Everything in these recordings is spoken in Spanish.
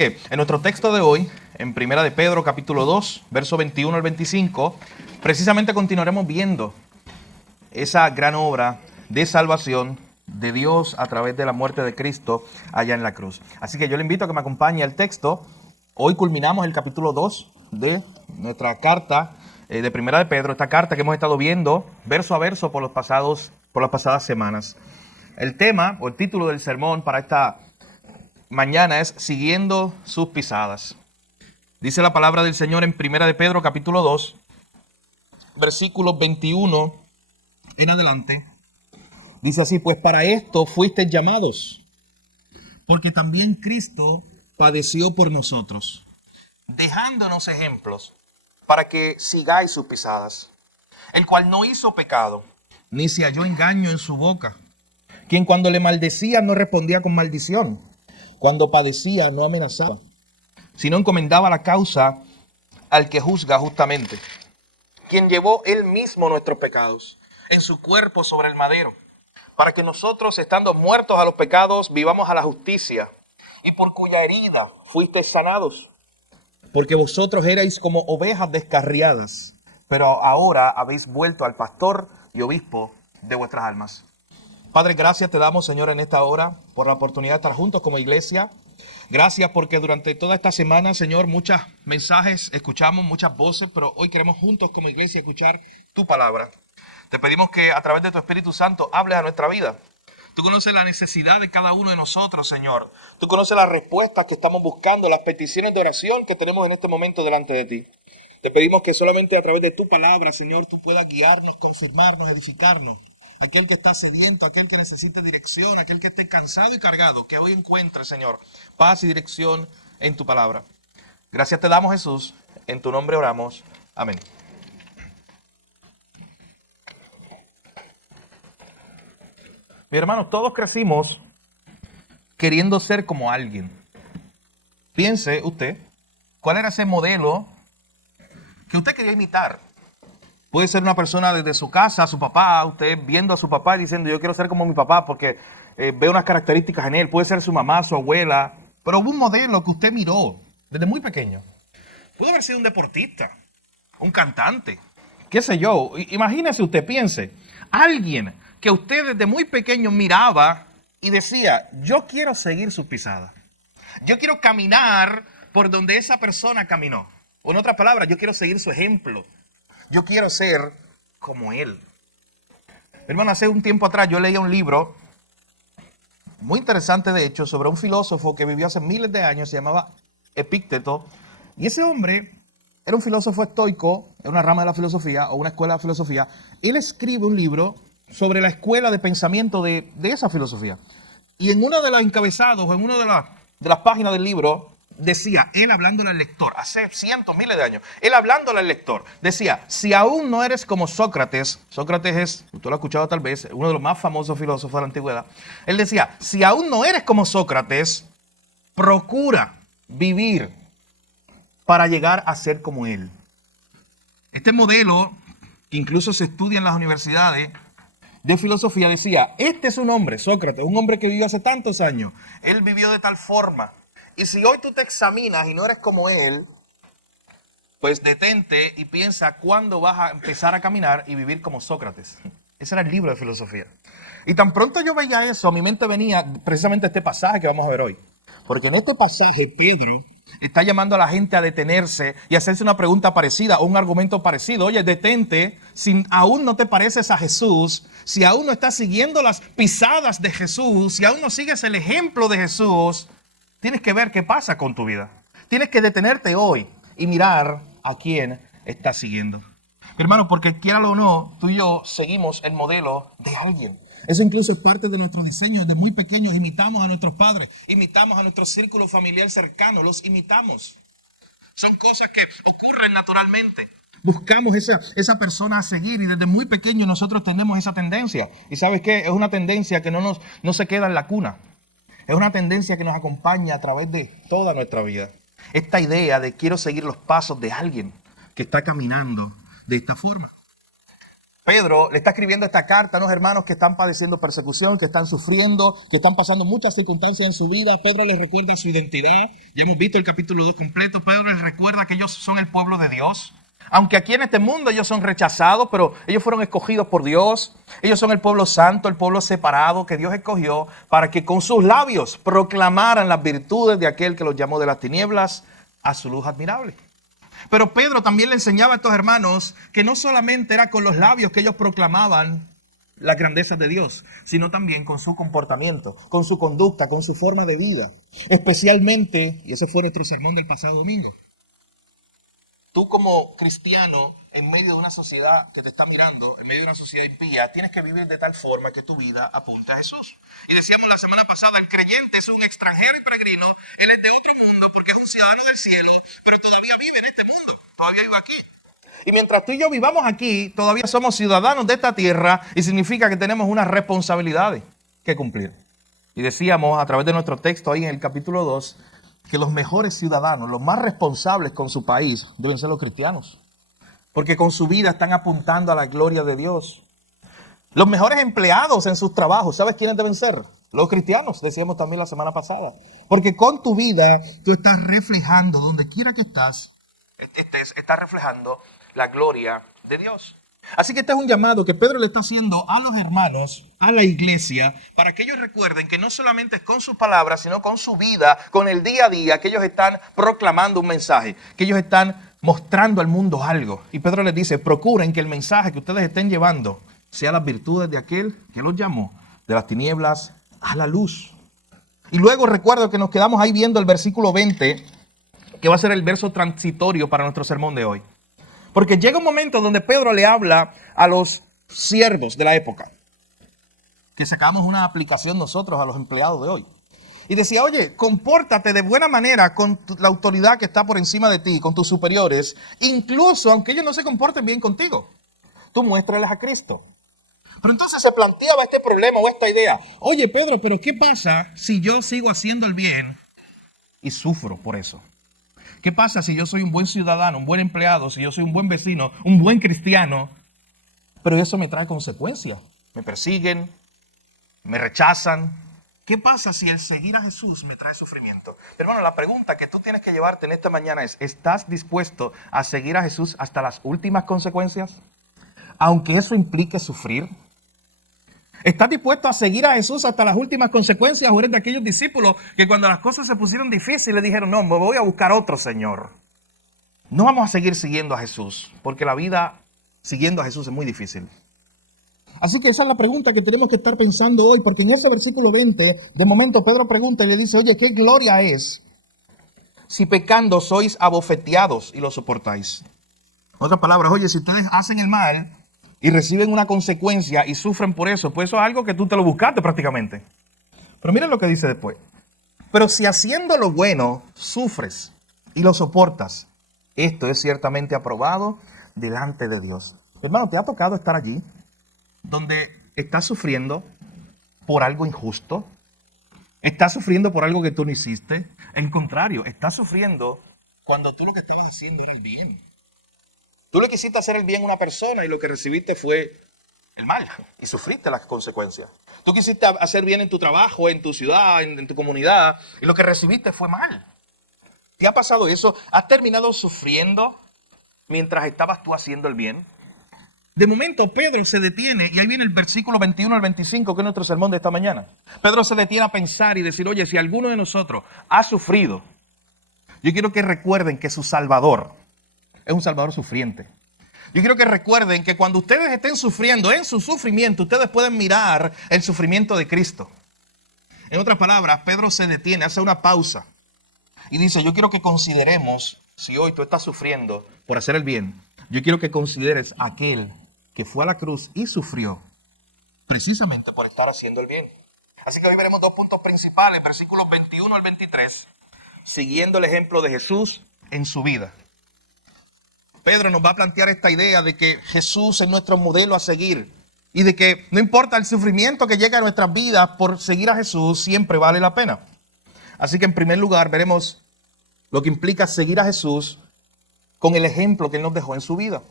En nuestro texto de hoy, en Primera de Pedro, capítulo 2, verso 21 al 25, precisamente continuaremos viendo esa gran obra de salvación de Dios a través de la muerte de Cristo allá en la cruz. Así que yo le invito a que me acompañe al texto. Hoy culminamos el capítulo 2 de nuestra carta de Primera de Pedro, esta carta que hemos estado viendo verso a verso por las pasadas semanas. El tema o el título del sermón para esta mañana es Siguiendo sus pisadas. Dice la palabra del Señor en Primera de Pedro capítulo 2, versículos 21 en adelante. Dice así: pues para esto fuisteis llamados, porque también Cristo padeció por nosotros, dejándonos ejemplos para que sigáis sus pisadas, el cual no hizo pecado, ni se halló engaño en su boca, quien cuando le maldecía no respondía con maldición, cuando padecía no amenazaba, sino encomendaba la causa al que juzga justamente, quien llevó él mismo nuestros pecados en su cuerpo sobre el madero, para que nosotros, estando muertos a los pecados, vivamos a la justicia, y por cuya herida fuisteis sanados. Porque vosotros erais como ovejas descarriadas, pero ahora habéis vuelto al pastor y obispo de vuestras almas. Padre, gracias te damos, Señor, en esta hora por la oportunidad de estar juntos como iglesia. Gracias porque durante toda esta semana, Señor, muchos mensajes escuchamos, muchas voces, pero hoy queremos juntos como iglesia escuchar tu palabra. Te pedimos que a través de tu Espíritu Santo hables a nuestra vida. Tú conoces la necesidad de cada uno de nosotros, Señor. Tú conoces las respuestas que estamos buscando, las peticiones de oración que tenemos en este momento delante de ti. Te pedimos que solamente a través de tu palabra, Señor, tú puedas guiarnos, confirmarnos, edificarnos. Aquel que está sediento, aquel que necesita dirección, aquel que esté cansado y cargado, que hoy encuentre, Señor, paz y dirección en tu palabra. Gracias te damos, Jesús. En tu nombre oramos. Amén. Mi hermano, todos crecimos queriendo ser como alguien. Piense usted, ¿cuál era ese modelo que usted quería imitar? Puede ser una persona desde su casa, su papá, usted viendo a su papá y diciendo yo quiero ser como mi papá porque veo unas características en él. Puede ser su mamá, su abuela, pero hubo un modelo que usted miró desde muy pequeño. Pudo haber sido un deportista, un cantante, qué sé yo. Imagínese usted, piense, alguien que usted desde muy pequeño miraba y decía, yo quiero seguir sus pisadas. Yo quiero caminar por donde esa persona caminó. O en otras palabras, yo quiero seguir su ejemplo. Yo quiero ser como él. Hermano, hace un tiempo atrás yo leía un libro muy interesante, de hecho, sobre un filósofo que vivió hace miles de años, se llamaba Epicteto. Y ese hombre era un filósofo estoico, en una rama de la filosofía o una escuela de filosofía. Él escribe un libro sobre la escuela de pensamiento de esa filosofía. Y en uno de los encabezados, en una de las páginas del libro, decía, él hablándole al lector, hace cientos, miles de años, él hablándole al lector, decía, si aún no eres como Sócrates, Sócrates es, usted lo ha escuchado tal vez, uno de los más famosos filósofos de la antigüedad, él decía, si aún no eres como Sócrates, procura vivir para llegar a ser como él. Este modelo, que incluso se estudia en las universidades de filosofía, decía, este es un hombre, Sócrates, un hombre que vivió hace tantos años, él vivió de tal forma. Y si hoy tú te examinas y no eres como él, pues detente y piensa cuándo vas a empezar a caminar y vivir como Sócrates. Ese era el libro de filosofía. Y tan pronto yo veía eso, a mi mente venía precisamente este pasaje que vamos a ver hoy. Porque en este pasaje Pedro está llamando a la gente a detenerse y hacerse una pregunta parecida o un argumento parecido. Oye, detente, si aún no te pareces a Jesús, si aún no estás siguiendo las pisadas de Jesús, si aún no sigues el ejemplo de Jesús, tienes que ver qué pasa con tu vida. Tienes que detenerte hoy y mirar a quién estás siguiendo. Hermano, porque quiéralo o no, tú y yo seguimos el modelo de alguien. Eso incluso es parte de nuestro diseño. Desde muy pequeños imitamos a nuestros padres, imitamos a nuestro círculo familiar cercano, los imitamos. Son cosas que ocurren naturalmente. Buscamos esa persona a seguir y desde muy pequeños nosotros tenemos esa tendencia. ¿Y sabes qué? Es una tendencia que no se queda en la cuna. Es una tendencia que nos acompaña a través de toda nuestra vida. Esta idea de quiero seguir los pasos de alguien que está caminando de esta forma. Pedro le está escribiendo esta carta a unos hermanos que están padeciendo persecución, que están sufriendo, que están pasando muchas circunstancias en su vida. Pedro les recuerda su identidad. Ya hemos visto el capítulo 2 completo. Pedro les recuerda que ellos son el pueblo de Dios. Aunque aquí en este mundo ellos son rechazados, pero ellos fueron escogidos por Dios. Ellos son el pueblo santo, el pueblo separado que Dios escogió para que con sus labios proclamaran las virtudes de aquel que los llamó de las tinieblas a su luz admirable. Pero Pedro también le enseñaba a estos hermanos que no solamente era con los labios que ellos proclamaban las grandezas de Dios, sino también con su comportamiento, con su conducta, con su forma de vida. Especialmente, y ese fue nuestro sermón del pasado domingo, tú como cristiano, en medio de una sociedad que te está mirando, en medio de una sociedad impía, tienes que vivir de tal forma que tu vida apunte a Jesús. Y decíamos la semana pasada, el creyente es un extranjero y peregrino, él es de otro mundo porque es un ciudadano del cielo, pero todavía vive en este mundo, todavía vive aquí. Y mientras tú y yo vivamos aquí, todavía somos ciudadanos de esta tierra y significa que tenemos unas responsabilidades que cumplir. Y decíamos a través de nuestro texto ahí en el capítulo 2, que los mejores ciudadanos, los más responsables con su país, deben ser los cristianos. Porque con su vida están apuntando a la gloria de Dios. Los mejores empleados en sus trabajos, ¿sabes quiénes deben ser? Los cristianos, decíamos también la semana pasada. Porque con tu vida tú estás reflejando, donde quiera que estás reflejando la gloria de Dios. Así que este es un llamado que Pedro le está haciendo a los hermanos, a la iglesia, para que ellos recuerden que no solamente es con sus palabras, sino con su vida, con el día a día, que ellos están proclamando un mensaje, que ellos están mostrando al mundo algo. Y Pedro les dice, procuren que el mensaje que ustedes estén llevando sea las virtudes de aquel que los llamó de las tinieblas a la luz. Y luego recuerdo que nos quedamos ahí viendo el versículo 20, que va a ser el verso transitorio para nuestro sermón de hoy. Porque llega un momento donde Pedro le habla a los siervos de la época, que sacamos una aplicación nosotros a los empleados de hoy. Y decía, oye, compórtate de buena manera con la autoridad que está por encima de ti, con tus superiores, incluso aunque ellos no se comporten bien contigo. Tú muéstrales a Cristo. Pero entonces se planteaba este problema o esta idea. Oye, Pedro, pero ¿qué pasa si yo sigo haciendo el bien y sufro por eso? ¿Qué pasa si yo soy un buen ciudadano, un buen empleado, si yo soy un buen vecino, un buen cristiano, pero eso me trae consecuencias? Me persiguen, me rechazan. ¿Qué pasa si el seguir a Jesús me trae sufrimiento? Hermano, la pregunta que tú tienes que llevarte en esta mañana es, ¿estás dispuesto a seguir a Jesús hasta las últimas consecuencias? Aunque eso implique sufrir. ¿Estás dispuesto a seguir a Jesús hasta las últimas consecuencias? ¿O eres de aquellos discípulos que cuando las cosas se pusieron difíciles dijeron, no, me voy a buscar otro Señor? No vamos a seguir siguiendo a Jesús, porque la vida siguiendo a Jesús es muy difícil. Así que esa es la pregunta que tenemos que estar pensando hoy, porque en ese versículo 20, de momento Pedro pregunta y le dice, oye, ¿qué gloria es si pecando sois abofeteados y lo soportáis? En otras palabras, oye, si ustedes hacen el mal y reciben una consecuencia y sufren por eso, pues eso es algo que tú te lo buscaste prácticamente. Pero miren lo que dice después. Pero si haciendo lo bueno sufres y lo soportas, esto es ciertamente aprobado delante de Dios. Hermano, ¿te ha tocado estar allí donde estás sufriendo por algo injusto? ¿Estás sufriendo por algo que tú no hiciste? En contrario, estás sufriendo cuando tú lo que estabas haciendo era el bien. Tú le quisiste hacer el bien a una persona y lo que recibiste fue el mal y sufriste las consecuencias. Tú quisiste hacer bien en tu trabajo, en tu ciudad, en tu comunidad y lo que recibiste fue mal. ¿Te ha pasado eso? ¿Has terminado sufriendo mientras estabas tú haciendo el bien? De momento Pedro se detiene y ahí viene el versículo 21 al 25 que es nuestro sermón de esta mañana. Pedro se detiene a pensar y decir, oye, si alguno de nosotros ha sufrido, yo quiero que recuerden que su Salvador es un Salvador sufriente. Yo quiero que recuerden que cuando ustedes estén sufriendo en su sufrimiento, ustedes pueden mirar el sufrimiento de Cristo. En otras palabras, Pedro se detiene, hace una pausa y dice, yo quiero que consideremos, si hoy tú estás sufriendo por hacer el bien, yo quiero que consideres a aquel que fue a la cruz y sufrió precisamente por estar haciendo el bien. Así que hoy veremos dos puntos principales, versículos 21 al 23, siguiendo el ejemplo de Jesús en su vida. Pedro nos va a plantear esta idea de que Jesús es nuestro modelo a seguir y de que no importa el sufrimiento que llegue a nuestras vidas por seguir a Jesús, siempre vale la pena. Así que en primer lugar veremos lo que implica seguir a Jesús con el ejemplo que Él nos dejó en su vida.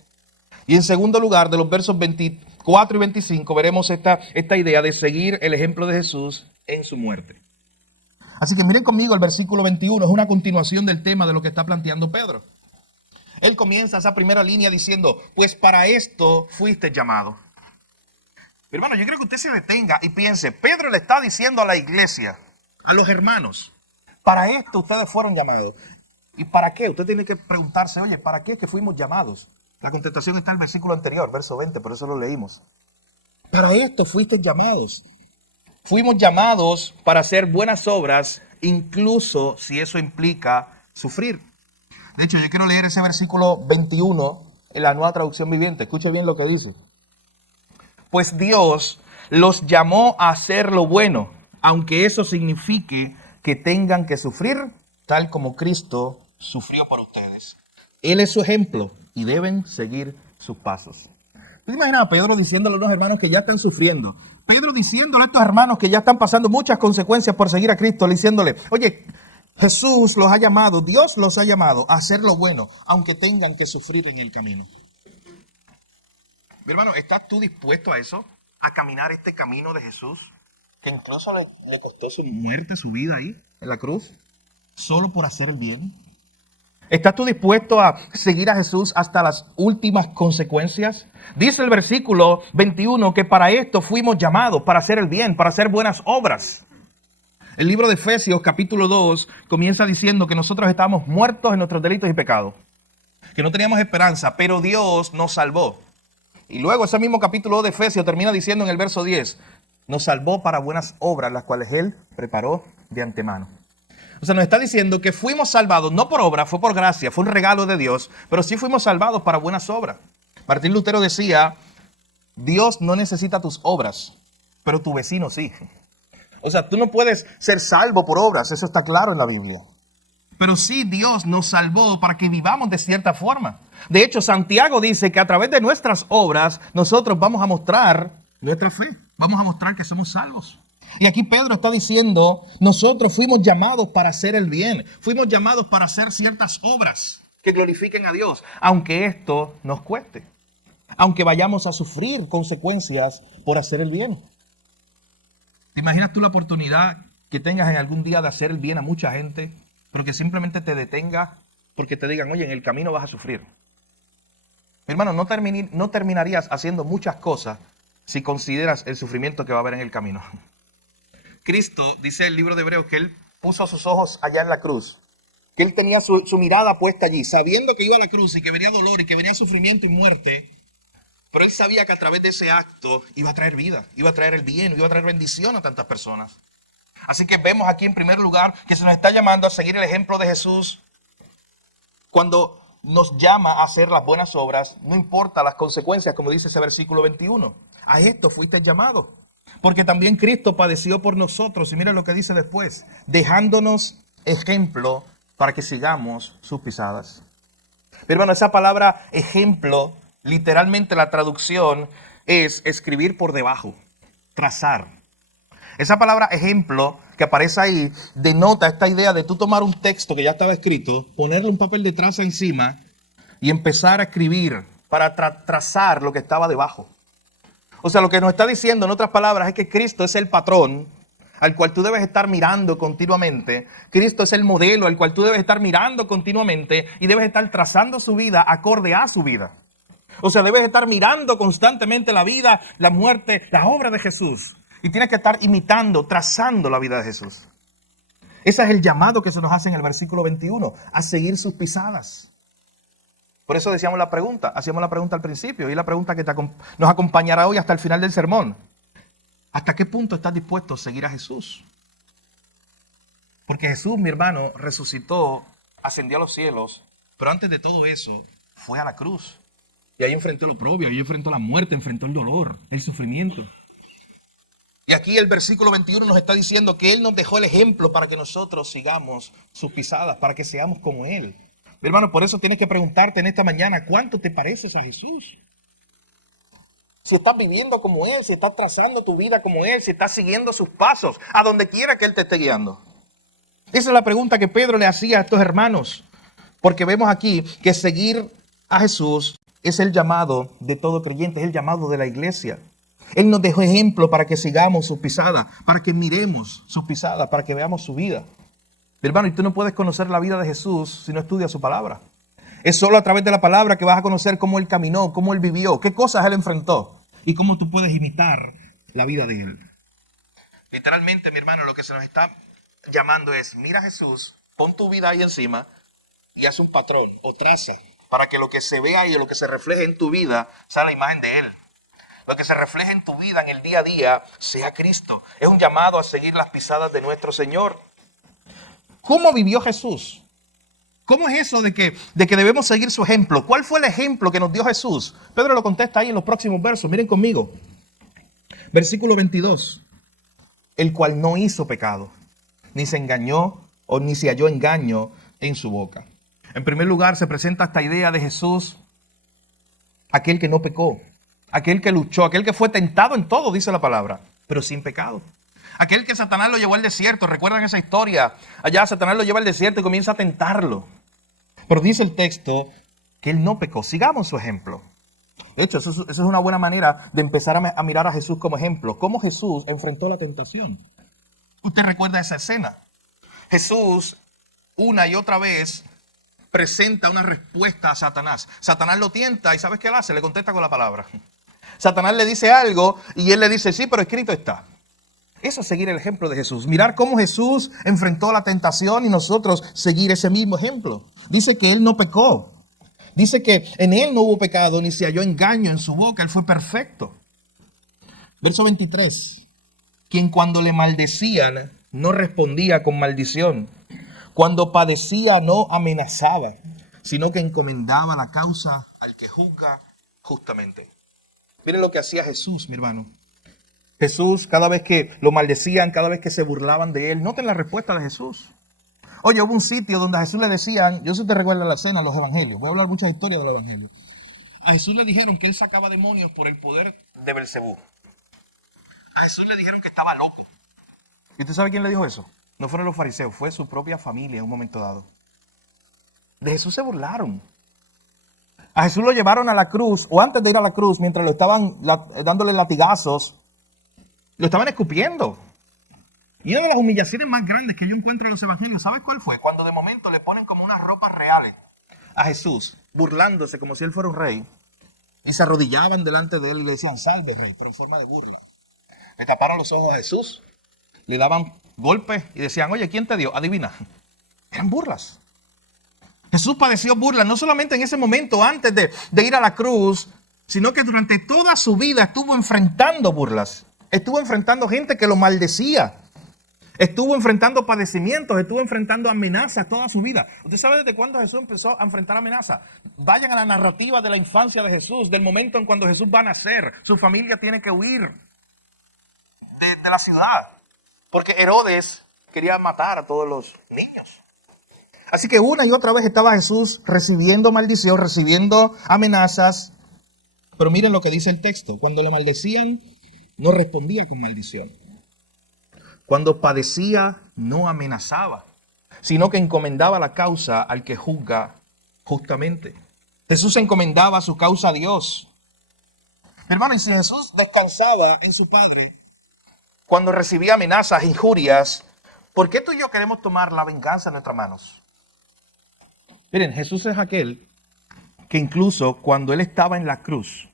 Y en segundo lugar, de los versos 24 y 25, veremos esta idea de seguir el ejemplo de Jesús en su muerte. Así que miren conmigo el versículo 21, es una continuación del tema de lo que está planteando Pedro. Él comienza esa primera línea diciendo, pues para esto fuiste llamado. Hermano, yo creo que usted se detenga y piense, Pedro le está diciendo a la iglesia, a los hermanos, para esto ustedes fueron llamados. ¿Y para qué? Usted tiene que preguntarse, oye, ¿para qué es que fuimos llamados? La contestación está en el versículo anterior, verso 20, por eso lo leímos. Para esto fuiste llamados. Fuimos llamados para hacer buenas obras, incluso si eso implica sufrir. De hecho, yo quiero leer ese versículo 21 en la Nueva Traducción Viviente. Escuche bien lo que dice. Pues Dios los llamó a hacer lo bueno, aunque eso signifique que tengan que sufrir, tal como Cristo sufrió por ustedes. Él es su ejemplo y deben seguir sus pasos. ¿Te imaginas a Pedro diciéndole a unos hermanos que ya están sufriendo? Pedro diciéndole a estos hermanos que ya están pasando muchas consecuencias por seguir a Cristo, diciéndole, oye, Jesús los ha llamado, Dios los ha llamado a hacer lo bueno, aunque tengan que sufrir en el camino. Mi hermano, ¿estás tú dispuesto a eso? ¿A caminar este camino de Jesús? Que incluso le costó su muerte, su vida ahí, en la cruz, solo por hacer el bien. ¿Estás tú dispuesto a seguir a Jesús hasta las últimas consecuencias? Dice el versículo 21 que para esto fuimos llamados, para hacer el bien, para hacer buenas obras. El libro de Efesios, capítulo 2, comienza diciendo que nosotros estábamos muertos en nuestros delitos y pecados, que no teníamos esperanza, pero Dios nos salvó. Y luego ese mismo capítulo de Efesios termina diciendo en el verso 10, nos salvó para buenas obras, las cuales Él preparó de antemano. O sea, nos está diciendo que fuimos salvados, no por obra, fue por gracia, fue un regalo de Dios, pero sí fuimos salvados para buenas obras. Martín Lutero decía, Dios no necesita tus obras, pero tu vecino sí. O sea, tú no puedes ser salvo por obras, eso está claro en la Biblia. Pero sí Dios nos salvó para que vivamos de cierta forma. De hecho, Santiago dice que a través de nuestras obras nosotros vamos a mostrar nuestra fe, vamos a mostrar que somos salvos. Y aquí Pedro está diciendo, nosotros fuimos llamados para hacer el bien, fuimos llamados para hacer ciertas obras que glorifiquen a Dios, aunque esto nos cueste, aunque vayamos a sufrir consecuencias por hacer el bien. ¿Te imaginas tú la oportunidad que tengas en algún día de hacer el bien a mucha gente, pero que simplemente te detenga porque te digan, oye, en el camino vas a sufrir? Mi hermano, no terminarías haciendo muchas cosas si consideras el sufrimiento que va a haber en el camino. Cristo, dice el libro de Hebreos, que Él puso sus ojos allá en la cruz, que Él tenía su mirada puesta allí, sabiendo que iba a la cruz y que venía dolor y que venía sufrimiento y muerte, pero Él sabía que a través de ese acto iba a traer vida, iba a traer el bien, iba a traer bendición a tantas personas. Así que vemos aquí en primer lugar que se nos está llamando a seguir el ejemplo de Jesús cuando nos llama a hacer las buenas obras, no importa las consecuencias, como dice ese versículo 21. A esto fuiste llamado. Porque también Cristo padeció por nosotros, y mira lo que dice después, dejándonos ejemplo para que sigamos sus pisadas. Pero hermano, esa palabra ejemplo, literalmente la traducción es escribir por debajo, trazar. Esa palabra ejemplo que aparece ahí denota esta idea de tú tomar un texto que ya estaba escrito, ponerle un papel de traza encima y empezar a escribir para trazar lo que estaba debajo. O sea, lo que nos está diciendo en otras palabras es que Cristo es el patrón al cual tú debes estar mirando continuamente. Cristo es el modelo al cual tú debes estar mirando continuamente y debes estar trazando su vida acorde a su vida. O sea, debes estar mirando constantemente la vida, la muerte, la obra de Jesús. Y tienes que estar imitando, trazando la vida de Jesús. Ese es el llamado que se nos hace en el versículo 21, a seguir sus pisadas. Por eso hacíamos la pregunta al principio y la pregunta que nos acompañará hoy hasta el final del sermón. ¿Hasta qué punto estás dispuesto a seguir a Jesús? Porque Jesús, mi hermano, resucitó, ascendió a los cielos, pero antes de todo eso, fue a la cruz. Y ahí enfrentó lo propio, ahí enfrentó la muerte, enfrentó el dolor, el sufrimiento. Y aquí el versículo 21 nos está diciendo que Él nos dejó el ejemplo para que nosotros sigamos sus pisadas, para que seamos como Él. Mi hermano, por eso tienes que preguntarte en esta mañana, ¿cuánto te pareces a Jesús? Si estás viviendo como Él, si estás trazando tu vida como Él, si estás siguiendo sus pasos, a donde quiera que Él te esté guiando. Esa es la pregunta que Pedro le hacía a estos hermanos, porque vemos aquí que seguir a Jesús es el llamado de todo creyente, es el llamado de la iglesia. Él nos dejó ejemplo para que sigamos sus pisadas, para que miremos sus pisadas, para que veamos su vida. Mi hermano, y tú no puedes conocer la vida de Jesús si no estudias su palabra. Es solo a través de la palabra que vas a conocer cómo Él caminó, cómo Él vivió, qué cosas Él enfrentó y cómo tú puedes imitar la vida de Él. Literalmente, mi hermano, lo que se nos está llamando es, mira a Jesús, pon tu vida ahí encima y haz un patrón o traza para que lo que se vea y lo que se refleje en tu vida sea la imagen de Él. Lo que se refleje en tu vida, en el día a día, sea Cristo. Es un llamado a seguir las pisadas de nuestro Señor. ¿Cómo vivió Jesús? ¿Cómo es eso de que debemos seguir su ejemplo? ¿Cuál fue el ejemplo que nos dio Jesús? Pedro lo contesta ahí en los próximos versos. Miren conmigo. Versículo 22. El cual no hizo pecado, ni se engañó o ni se halló engaño en su boca. En primer lugar, se presenta esta idea de Jesús, aquel que no pecó, aquel que luchó, aquel que fue tentado en todo, dice la palabra, pero sin pecado. Aquel que Satanás lo llevó al desierto. ¿Recuerdan esa historia? Allá Satanás lo lleva al desierto y comienza a tentarlo. Pero dice el texto que él no pecó. Sigamos su ejemplo. De hecho, eso es una buena manera de empezar a mirar a Jesús como ejemplo. ¿Cómo Jesús enfrentó la tentación? Usted recuerda esa escena. Jesús, una y otra vez, presenta una respuesta a Satanás. Satanás lo tienta y ¿sabes qué él hace? Le contesta con la palabra. Satanás le dice algo y él le dice, sí, pero escrito está. Eso es seguir el ejemplo de Jesús. Mirar cómo Jesús enfrentó la tentación y nosotros seguir ese mismo ejemplo. Dice que Él no pecó. Dice que en Él no hubo pecado ni se halló engaño en su boca. Él fue perfecto. Verso 23. Quien cuando le maldecían no respondía con maldición. Cuando padecía no amenazaba, sino que encomendaba la causa al que juzga justamente. Miren lo que hacía Jesús, mi hermano. Jesús, cada vez que lo maldecían, cada vez que se burlaban de él, noten la respuesta de Jesús. Oye, hubo un sitio donde a Jesús le decían, yo sé si te recuerda la escena, los evangelios, voy a hablar muchas historias de los evangelios. A Jesús le dijeron que él sacaba demonios por el poder de Belcebú. A Jesús le dijeron que estaba loco. ¿Y usted sabe quién le dijo eso? No fueron los fariseos, fue su propia familia en un momento dado. De Jesús se burlaron. A Jesús lo llevaron a la cruz, o antes de ir a la cruz, mientras lo estaban dándole latigazos, lo estaban escupiendo. Y una de las humillaciones más grandes que yo encuentro en los evangelios, ¿sabes cuál fue? Cuando de momento le ponen como unas ropas reales a Jesús, burlándose como si él fuera un rey, y se arrodillaban delante de él y le decían, salve rey, pero en forma de burla. Le taparon los ojos a Jesús, le daban golpes y decían, oye, ¿quién te dio? Adivina. Eran burlas. Jesús padeció burlas, no solamente en ese momento antes de ir a la cruz, sino que durante toda su vida estuvo enfrentando burlas. Estuvo enfrentando gente que lo maldecía. Estuvo enfrentando padecimientos, estuvo enfrentando amenazas toda su vida. ¿Usted sabe desde cuándo Jesús empezó a enfrentar amenazas? Vayan a la narrativa de la infancia de Jesús, del momento en cuando Jesús va a nacer. Su familia tiene que huir de la ciudad, porque Herodes quería matar a todos los niños. Así que una y otra vez estaba Jesús recibiendo maldición, recibiendo amenazas. Pero miren lo que dice el texto. Cuando le maldecían, no respondía con maldición. Cuando padecía, no amenazaba, sino que encomendaba la causa al que juzga justamente. Jesús encomendaba su causa a Dios. Hermano, y si Jesús descansaba en su Padre, cuando recibía amenazas, injurias, ¿por qué tú y yo queremos tomar la venganza en nuestras manos? Miren, Jesús es aquel que incluso cuando Él estaba en la cruz,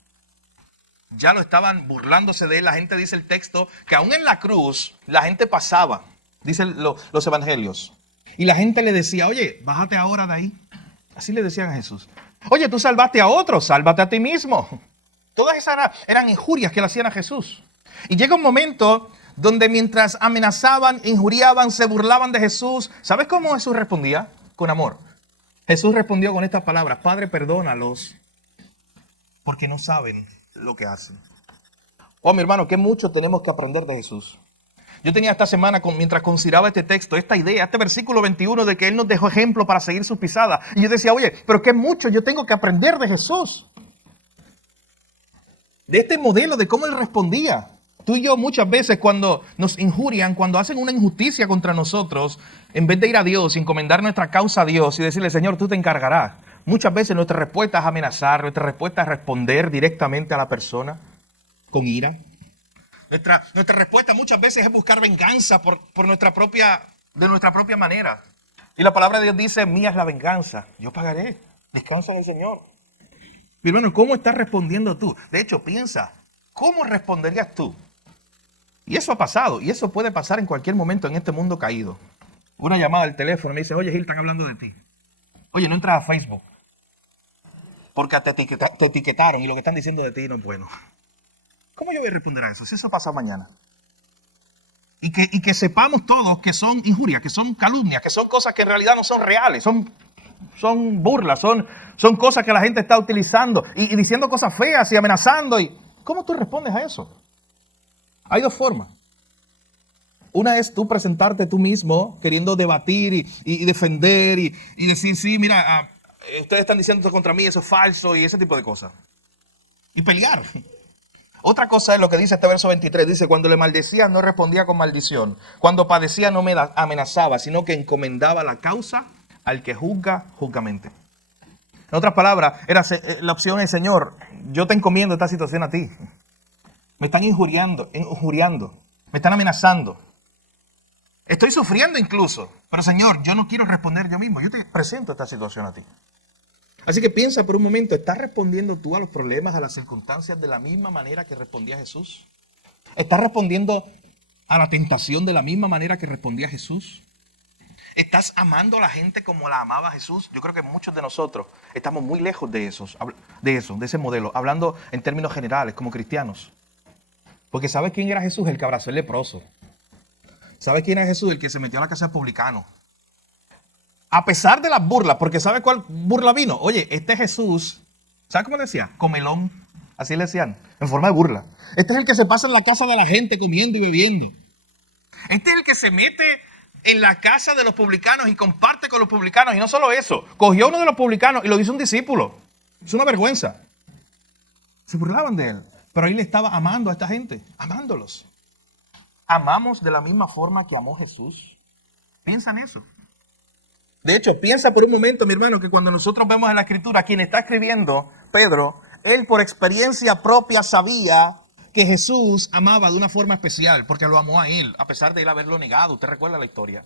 ya lo estaban burlándose de él. La gente, dice el texto, que aún en la cruz la gente pasaba, dicen los evangelios. Y la gente le decía, oye, bájate ahora de ahí. Así le decían a Jesús. Oye, tú salvaste a otros, sálvate a ti mismo. Todas esas eran injurias que le hacían a Jesús. Y llega un momento donde mientras amenazaban, injuriaban, se burlaban de Jesús, ¿sabes cómo Jesús respondía? Con amor. Jesús respondió con estas palabras, Padre, perdónalos, porque no saben lo que hacen. Oh, mi hermano, qué mucho tenemos que aprender de Jesús. Yo tenía esta semana, mientras consideraba este texto, esta idea, este versículo 21 de que Él nos dejó ejemplo para seguir sus pisadas. Y yo decía, oye, pero qué mucho yo tengo que aprender de Jesús. De este modelo, de cómo Él respondía. Tú y yo muchas veces cuando nos injurian, cuando hacen una injusticia contra nosotros, en vez de ir a Dios y encomendar nuestra causa a Dios y decirle, Señor, tú te encargarás. Muchas veces nuestra respuesta es amenazar, nuestra respuesta es responder directamente a la persona con ira. Nuestra respuesta muchas veces es buscar venganza por de nuestra propia manera. Y la palabra de Dios dice, mía es la venganza, yo pagaré, descansa en el Señor. Mi hermano, ¿cómo estás respondiendo tú? De hecho, piensa, ¿cómo responderías tú? Y eso ha pasado, y eso puede pasar en cualquier momento en este mundo caído. Una llamada al teléfono me dice, oye Gil, están hablando de ti. Oye, no entras a Facebook, porque te etiquetaron y lo que están diciendo de ti no es bueno. ¿Cómo yo voy a responder a eso si eso pasa mañana? Y que sepamos todos que son injurias, que son calumnias, que son cosas que en realidad no son reales, son burlas, son cosas que la gente está utilizando y diciendo cosas feas y amenazando. ¿Cómo tú respondes a eso? Hay dos formas. Una es tú presentarte tú mismo queriendo debatir y defender y decir, sí, mira, ustedes están diciendo esto contra mí, eso es falso y ese tipo de cosas. Y pelear. Otra cosa es lo que dice este verso 23. Dice, cuando le maldecía no respondía con maldición. Cuando padecía no me amenazaba, sino que encomendaba la causa al que juzga justamente. En otras palabras, la opción es, Señor, yo te encomiendo esta situación a ti. Me están injuriando, me están amenazando. Estoy sufriendo incluso. Pero Señor, yo no quiero responder yo mismo. Yo te presento esta situación a ti. Así que piensa por un momento, ¿estás respondiendo tú a los problemas, a las circunstancias de la misma manera que respondía Jesús? ¿Estás respondiendo a la tentación de la misma manera que respondía Jesús? ¿Estás amando a la gente como la amaba Jesús? Yo creo que muchos de nosotros estamos muy lejos de de ese modelo, hablando en términos generales como cristianos. Porque ¿sabes quién era Jesús? El que abrazó el leproso. ¿Sabes quién era Jesús? El que se metió a la casa del publicano. A pesar de las burlas, porque ¿sabe cuál burla vino? Oye, este Jesús, ¿sabe cómo decía? Comelón, así le decían, en forma de burla. Este es el que se pasa en la casa de la gente comiendo y bebiendo. Este es el que se mete en la casa de los publicanos y comparte con los publicanos. Y no solo eso, cogió a uno de los publicanos y lo hizo un discípulo. Es una vergüenza. Se burlaban de él, pero él estaba amando a esta gente, amándolos. ¿Amamos de la misma forma que amó Jesús? Piensa en eso. De hecho, piensa por un momento, mi hermano, que cuando nosotros vemos en la Escritura, quien está escribiendo, Pedro, él por experiencia propia sabía que Jesús amaba de una forma especial, porque lo amó a él, a pesar de él haberlo negado. ¿Usted recuerda la historia?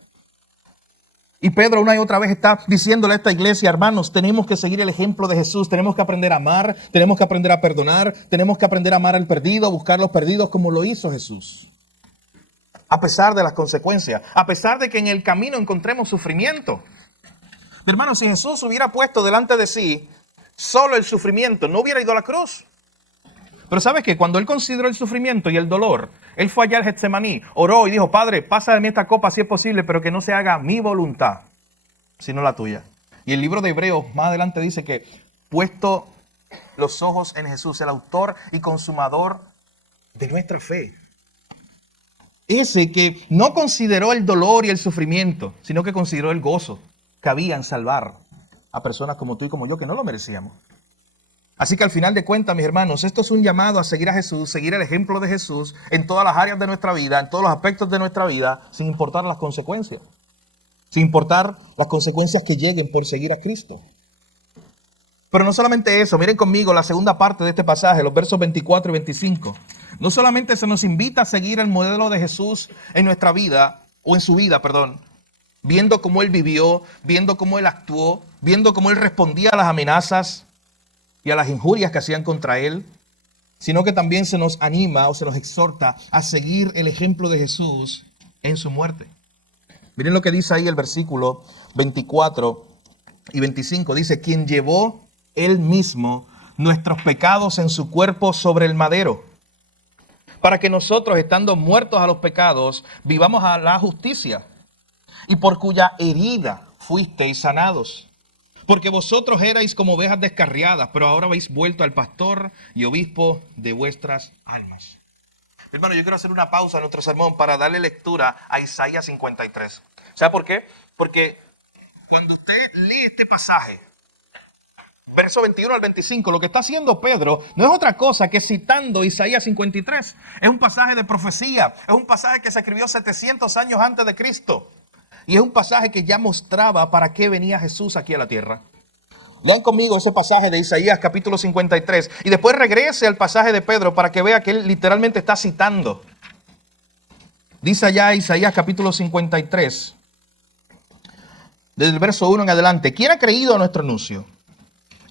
Y Pedro una y otra vez está diciéndole a esta iglesia, hermanos, tenemos que seguir el ejemplo de Jesús, tenemos que aprender a amar, tenemos que aprender a perdonar, tenemos que aprender a amar al perdido, a buscar los perdidos como lo hizo Jesús. A pesar de las consecuencias, a pesar de que en el camino encontremos sufrimiento. Hermano, si Jesús hubiera puesto delante de sí solo el sufrimiento, no hubiera ido a la cruz. Pero ¿sabes qué? Cuando él consideró el sufrimiento y el dolor, él fue allá al Getsemaní, oró y dijo, Padre, pasa de mí esta copa si es posible, pero que no se haga mi voluntad, sino la tuya. Y el libro de Hebreos más adelante dice que, puesto los ojos en Jesús, el autor y consumador de nuestra fe. Ese que no consideró el dolor y el sufrimiento, sino que consideró el gozo que había en salvar a personas como tú y como yo que no lo merecíamos. Así que al final de cuentas, mis hermanos, esto es un llamado a seguir a Jesús, seguir el ejemplo de Jesús en todas las áreas de nuestra vida, en todos los aspectos de nuestra vida, sin importar las consecuencias. Sin importar las consecuencias que lleguen por seguir a Cristo. Pero no solamente eso, miren conmigo la segunda parte de este pasaje, los versos 24 y 25. No solamente se nos invita a seguir el modelo de Jesús en nuestra vida, o en su vida, perdón, viendo cómo él vivió, viendo cómo él actuó, viendo cómo él respondía a las amenazas y a las injurias que hacían contra él, sino que también se nos anima o se nos exhorta a seguir el ejemplo de Jesús en su muerte. Miren lo que dice ahí el versículo 24 y 25. Dice, quien llevó él mismo nuestros pecados en su cuerpo sobre el madero, para que nosotros, estando muertos a los pecados, vivamos a la justicia, y por cuya herida fuisteis sanados. Porque vosotros erais como ovejas descarriadas, pero ahora habéis vuelto al pastor y obispo de vuestras almas. Hermano, yo quiero hacer una pausa en nuestro sermón para darle lectura a Isaías 53. ¿Sabe por qué? Porque cuando usted lee este pasaje, verso 21 al 25, lo que está haciendo Pedro no es otra cosa que citando Isaías 53. Es un pasaje de profecía, es un pasaje que se escribió 700 años antes de Cristo. Y es un pasaje que ya mostraba para qué venía Jesús aquí a la tierra. Lean conmigo ese pasaje de Isaías capítulo 53 y después regrese al pasaje de Pedro para que vea que él literalmente está citando. Dice allá Isaías capítulo 53, desde el verso 1 en adelante: ¿Quién ha creído a nuestro anuncio?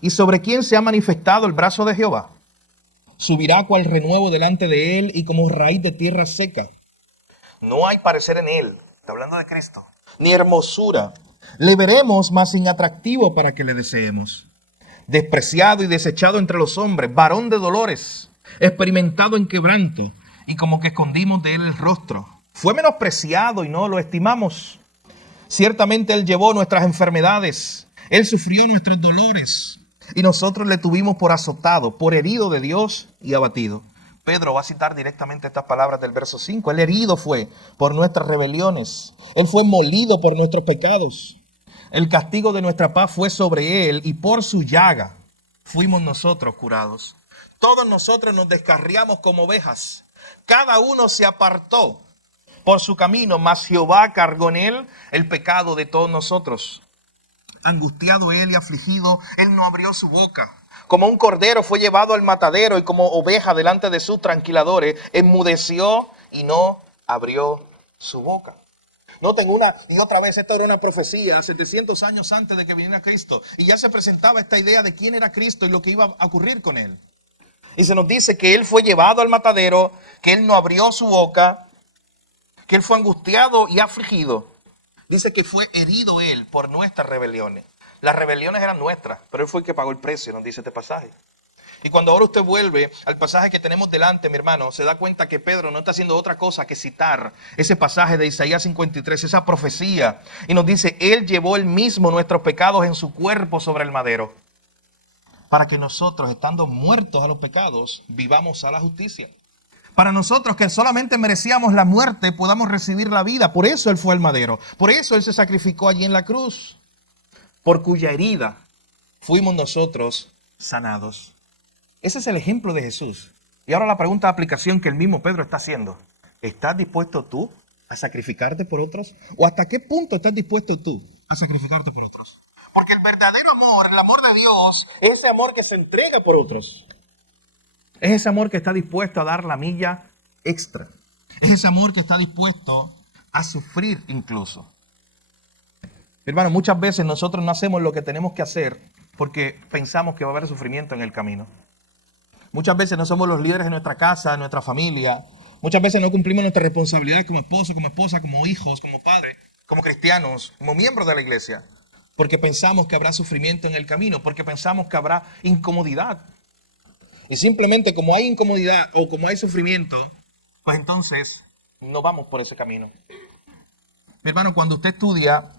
¿Y sobre quién se ha manifestado el brazo de Jehová? Subirá cual renuevo delante de él y como raíz de tierra seca. No hay parecer en él, está hablando de Cristo, ni hermosura. Le veremos, mas sin atractivo para que le deseemos. Despreciado y desechado entre los hombres, varón de dolores, experimentado en quebranto, y como que escondimos de él el rostro. Fue menospreciado y no lo estimamos. Ciertamente él llevó nuestras enfermedades, él sufrió nuestros dolores, y nosotros le tuvimos por azotado, por herido de Dios y abatido. Pedro va a citar directamente estas palabras del verso 5. Él herido fue por nuestras rebeliones, él fue molido por nuestros pecados. El castigo de nuestra paz fue sobre él, y por su llaga fuimos nosotros curados. Todos nosotros nos descarriamos como ovejas, cada uno se apartó por su camino, mas Jehová cargó en él el pecado de todos nosotros. Angustiado él y afligido, él no abrió su boca. Como un cordero fue llevado al matadero, y como oveja delante de sus tranquiladores, enmudeció y no abrió su boca. Noten una y otra vez, esta era una profecía 700 años antes de que viniera Cristo. Y ya se presentaba esta idea de quién era Cristo y lo que iba a ocurrir con él. Y se nos dice que él fue llevado al matadero, que él no abrió su boca, que él fue angustiado y afligido. Dice que fue herido él por nuestras rebeliones. Las rebeliones eran nuestras, pero él fue el que pagó el precio, nos dice este pasaje. Y cuando ahora usted vuelve al pasaje que tenemos delante, mi hermano, se da cuenta que Pedro no está haciendo otra cosa que citar ese pasaje de Isaías 53, esa profecía. Y nos dice, él llevó él mismo nuestros pecados en su cuerpo sobre el madero, para que nosotros, estando muertos a los pecados, vivamos a la justicia. Para nosotros que solamente merecíamos la muerte, podamos recibir la vida. Por eso él fue al madero. Por eso él se sacrificó allí en la cruz, por cuya herida fuimos nosotros sanados. Ese es el ejemplo de Jesús. Y ahora la pregunta de aplicación que el mismo Pedro está haciendo. ¿Estás dispuesto tú a sacrificarte por otros? ¿O hasta qué punto estás dispuesto tú a sacrificarte por otros? Porque el verdadero amor, el amor de Dios, es ese amor que se entrega por otros. Es ese amor que está dispuesto a dar la milla extra. Es ese amor que está dispuesto a sufrir incluso. Hermano, muchas veces nosotros no hacemos lo que tenemos que hacer porque pensamos que va a haber sufrimiento en el camino. Muchas veces no somos los líderes de nuestra casa, de nuestra familia. Muchas veces no cumplimos nuestra responsabilidad como esposo, como esposa, como hijos, como padres, como cristianos, como miembros de la iglesia. Porque pensamos que habrá sufrimiento en el camino, porque pensamos que habrá incomodidad. Y simplemente como hay incomodidad o como hay sufrimiento, pues entonces no vamos por ese camino. Mi hermano, cuando usted estudia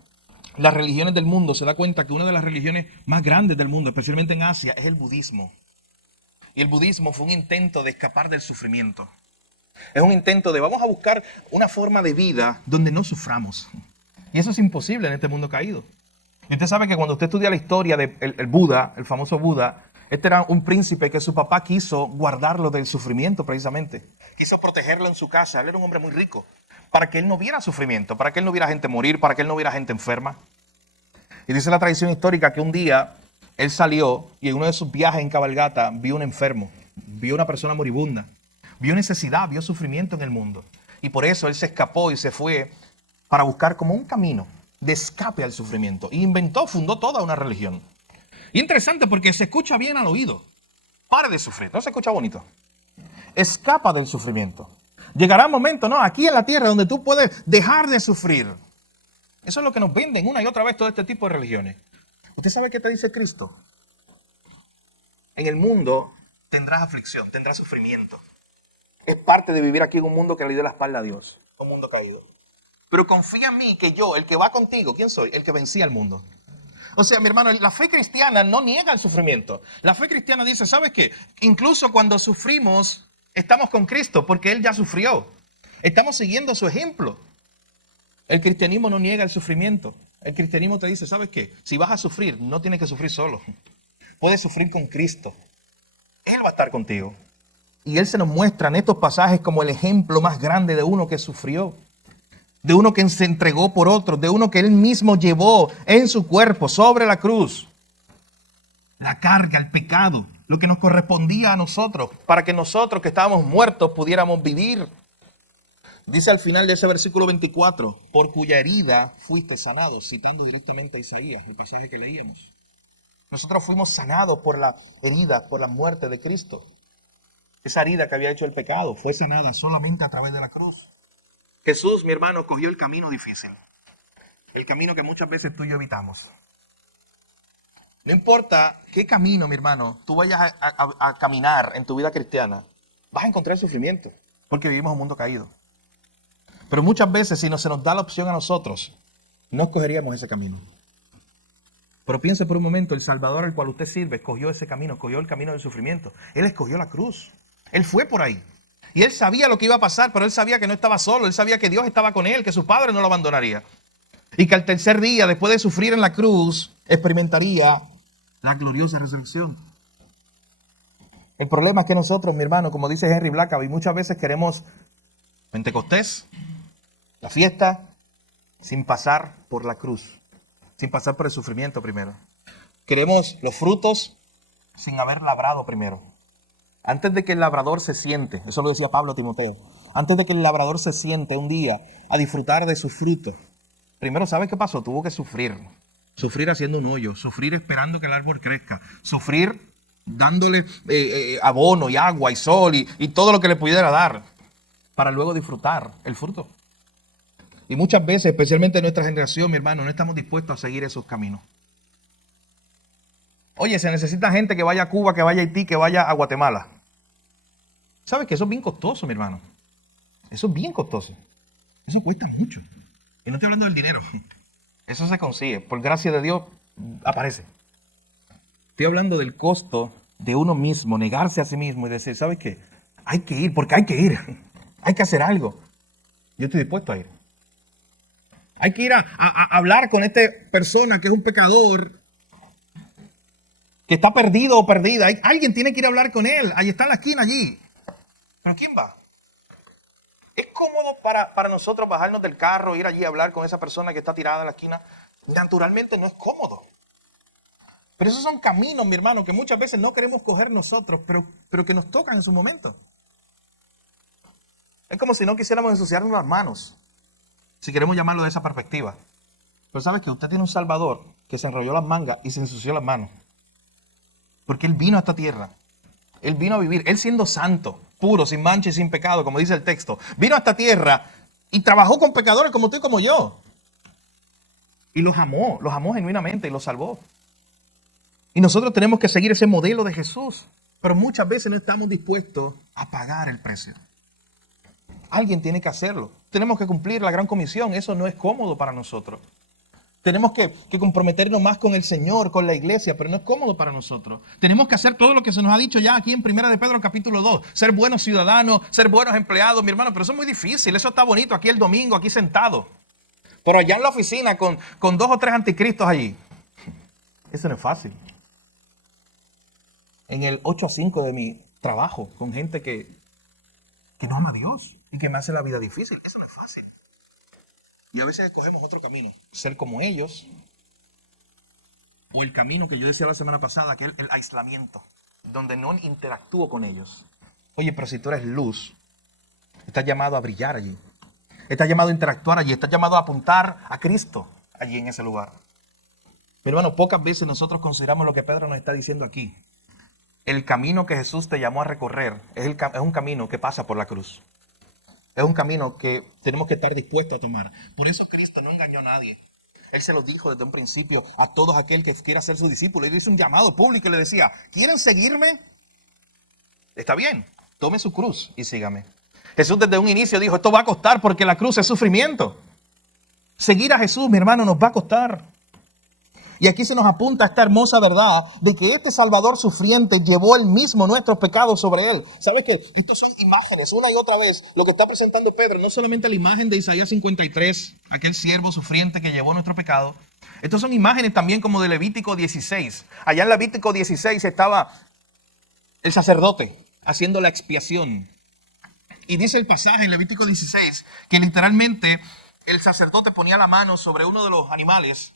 las religiones del mundo, se da cuenta que una de las religiones más grandes del mundo, especialmente en Asia, es el budismo. Y el budismo fue un intento de escapar del sufrimiento. Es un intento de vamos a buscar una forma de vida donde no suframos. Y eso es imposible en este mundo caído. Y usted sabe que cuando usted estudia la historia del Buda, el famoso Buda, este era un príncipe que su papá quiso guardarlo del sufrimiento precisamente. Quiso protegerlo en su casa. Él era un hombre muy rico. Para que él no viera sufrimiento, para que él no viera gente morir, para que él no viera gente enferma. Y dice la tradición histórica que un día él salió y en uno de sus viajes en cabalgata vio un enfermo, vio una persona moribunda, vio necesidad, vio sufrimiento en el mundo. Y por eso él se escapó y se fue para buscar como un camino de escape al sufrimiento. Y fundó toda una religión. Y interesante porque se escucha bien al oído. Pare de sufrir, no se escucha bonito. Escapa del sufrimiento. Llegará un momento, ¿no? Aquí en la tierra donde tú puedes dejar de sufrir. Eso es lo que nos venden una y otra vez todo este tipo de religiones. ¿Usted sabe qué te dice Cristo? En el mundo tendrás aflicción, tendrás sufrimiento. Es parte de vivir aquí en un mundo que le dio la espalda a Dios. Un mundo caído. Pero confía en mí que yo, el que va contigo, ¿quién soy? El que vencía al mundo. O sea, mi hermano, la fe cristiana no niega el sufrimiento. La fe cristiana dice, ¿sabes qué? Incluso cuando sufrimos, estamos con Cristo porque Él ya sufrió. Estamos siguiendo su ejemplo. El cristianismo no niega el sufrimiento. El cristianismo te dice, ¿sabes qué? Si vas a sufrir, no tienes que sufrir solo. Puedes sufrir con Cristo. Él va a estar contigo. Y Él se nos muestra en estos pasajes como el ejemplo más grande de uno que sufrió. De uno que se entregó por otro. De uno que Él mismo llevó en su cuerpo sobre la cruz. la carga, el pecado, lo que nos correspondía a nosotros, para que nosotros que estábamos muertos pudiéramos vivir. Dice al final de ese versículo 24, por cuya herida fuiste sanados, citando directamente a Isaías, el pasaje que leíamos. Nosotros fuimos sanados por la herida, por la muerte de Cristo. Esa herida que había hecho el pecado fue sanada solamente a través de la cruz. Jesús, mi hermano, cogió el camino difícil, el camino que muchas veces tú y yo evitamos. No importa qué camino, mi hermano, tú vayas a caminar en tu vida cristiana, vas a encontrar sufrimiento, porque vivimos en un mundo caído. Pero muchas veces, si no se nos da la opción a nosotros, no escogeríamos ese camino. Pero piense por un momento, el Salvador al cual usted sirve escogió ese camino, escogió el camino del sufrimiento. Él escogió la cruz. Él fue por ahí. Y él sabía lo que iba a pasar, pero él sabía que no estaba solo. Él sabía que Dios estaba con él, que su Padre no lo abandonaría. Y que al tercer día, después de sufrir en la cruz, experimentaría la gloriosa resurrección. El problema es que nosotros, mi hermano, como dice Henry Blackaby, muchas veces queremos Pentecostés, la fiesta, sin pasar por la cruz, sin pasar por el sufrimiento primero. Queremos los frutos sin haber labrado primero. Antes de que el labrador se siente, eso lo decía Pablo a Timoteo, antes de que el labrador se siente un día a disfrutar de su fruto, primero, ¿sabes qué pasó? Tuvo que sufrir. Sufrir haciendo un hoyo, sufrir esperando que el árbol crezca, sufrir dándole abono y agua y sol y todo lo que le pudiera dar para luego disfrutar el fruto. Y muchas veces, especialmente en nuestra generación, mi hermano, no estamos dispuestos a seguir esos caminos. Oye, se necesita gente que vaya a Cuba, que vaya a Haití, que vaya a Guatemala. ¿Sabes que eso es bien costoso, mi hermano? Eso es bien costoso. Eso cuesta mucho. Y no estoy hablando del dinero. Eso se consigue. Por gracia de Dios, aparece. Estoy hablando del costo de uno mismo, negarse a sí mismo y decir, ¿sabes qué? Hay que ir, porque hay que ir. Hay que hacer algo. Yo estoy dispuesto a ir. Hay que ir a hablar con esta persona que es un pecador, que está perdido o perdida. Alguien tiene que ir a hablar con él. Ahí está en la esquina, allí. ¿Pero quién va? ¿Es cómodo para nosotros bajarnos del carro, ir allí a hablar con esa persona que está tirada en la esquina? Naturalmente no es cómodo. Pero esos son caminos, mi hermano, que muchas veces no queremos coger nosotros, pero que nos tocan en su momento. Es como si no quisiéramos ensuciarnos las manos, si queremos llamarlo de esa perspectiva. Pero sabes que usted tiene un Salvador que se enrolló las mangas y se ensució las manos. Porque Él vino a esta tierra. Él vino a vivir, Él siendo santo, puro, sin mancha y sin pecado, como dice el texto. Vino a esta tierra y trabajó con pecadores como tú y como yo. Y los amó genuinamente y los salvó. Y nosotros tenemos que seguir ese modelo de Jesús. Pero muchas veces no estamos dispuestos a pagar el precio. Alguien tiene que hacerlo. Tenemos que cumplir la gran comisión. Eso no es cómodo para nosotros. Tenemos que comprometernos más con el Señor, con la iglesia, pero no es cómodo para nosotros. Tenemos que hacer todo lo que se nos ha dicho ya aquí en 1 de Pedro capítulo 2. Ser buenos ciudadanos, ser buenos empleados, mi hermano, pero eso es muy difícil. Eso está bonito aquí el domingo, aquí sentado. Pero allá en la oficina con 2 o 3 anticristos allí. Eso no es fácil. En el 8 a 5 de mi trabajo, con gente que no ama a Dios y que me hace la vida difícil. Eso no es fácil. Y a veces escogemos otro camino. Ser como ellos. O el camino que yo decía la semana pasada, que es el aislamiento. Donde no interactúo con ellos. Oye, pero si tú eres luz, estás llamado a brillar allí. Estás llamado a interactuar allí. Estás llamado a apuntar a Cristo allí en ese lugar. Pero hermano, pocas veces nosotros consideramos lo que Pedro nos está diciendo aquí. El camino que Jesús te llamó a recorrer es un camino que pasa por la cruz. Es un camino que tenemos que estar dispuestos a tomar. Por eso Cristo no engañó a nadie. Él se lo dijo desde un principio a todos aquel que quiera ser su discípulo. Él hizo un llamado público y le decía, ¿quieren seguirme? Está bien, tome su cruz y sígame. Jesús desde un inicio dijo, esto va a costar porque la cruz es sufrimiento. Seguir a Jesús, mi hermano, nos va a costar. Y aquí se nos apunta esta hermosa verdad de que este Salvador sufriente llevó él mismo nuestros pecados sobre él. ¿Sabes qué? Estos son imágenes, una y otra vez, lo que está presentando Pedro. No solamente la imagen de Isaías 53, aquel siervo sufriente que llevó nuestro pecado. Estos son imágenes también como de Levítico 16. Allá en Levítico 16 estaba el sacerdote haciendo la expiación. Y dice el pasaje en Levítico 16 que literalmente el sacerdote ponía la mano sobre uno de los animales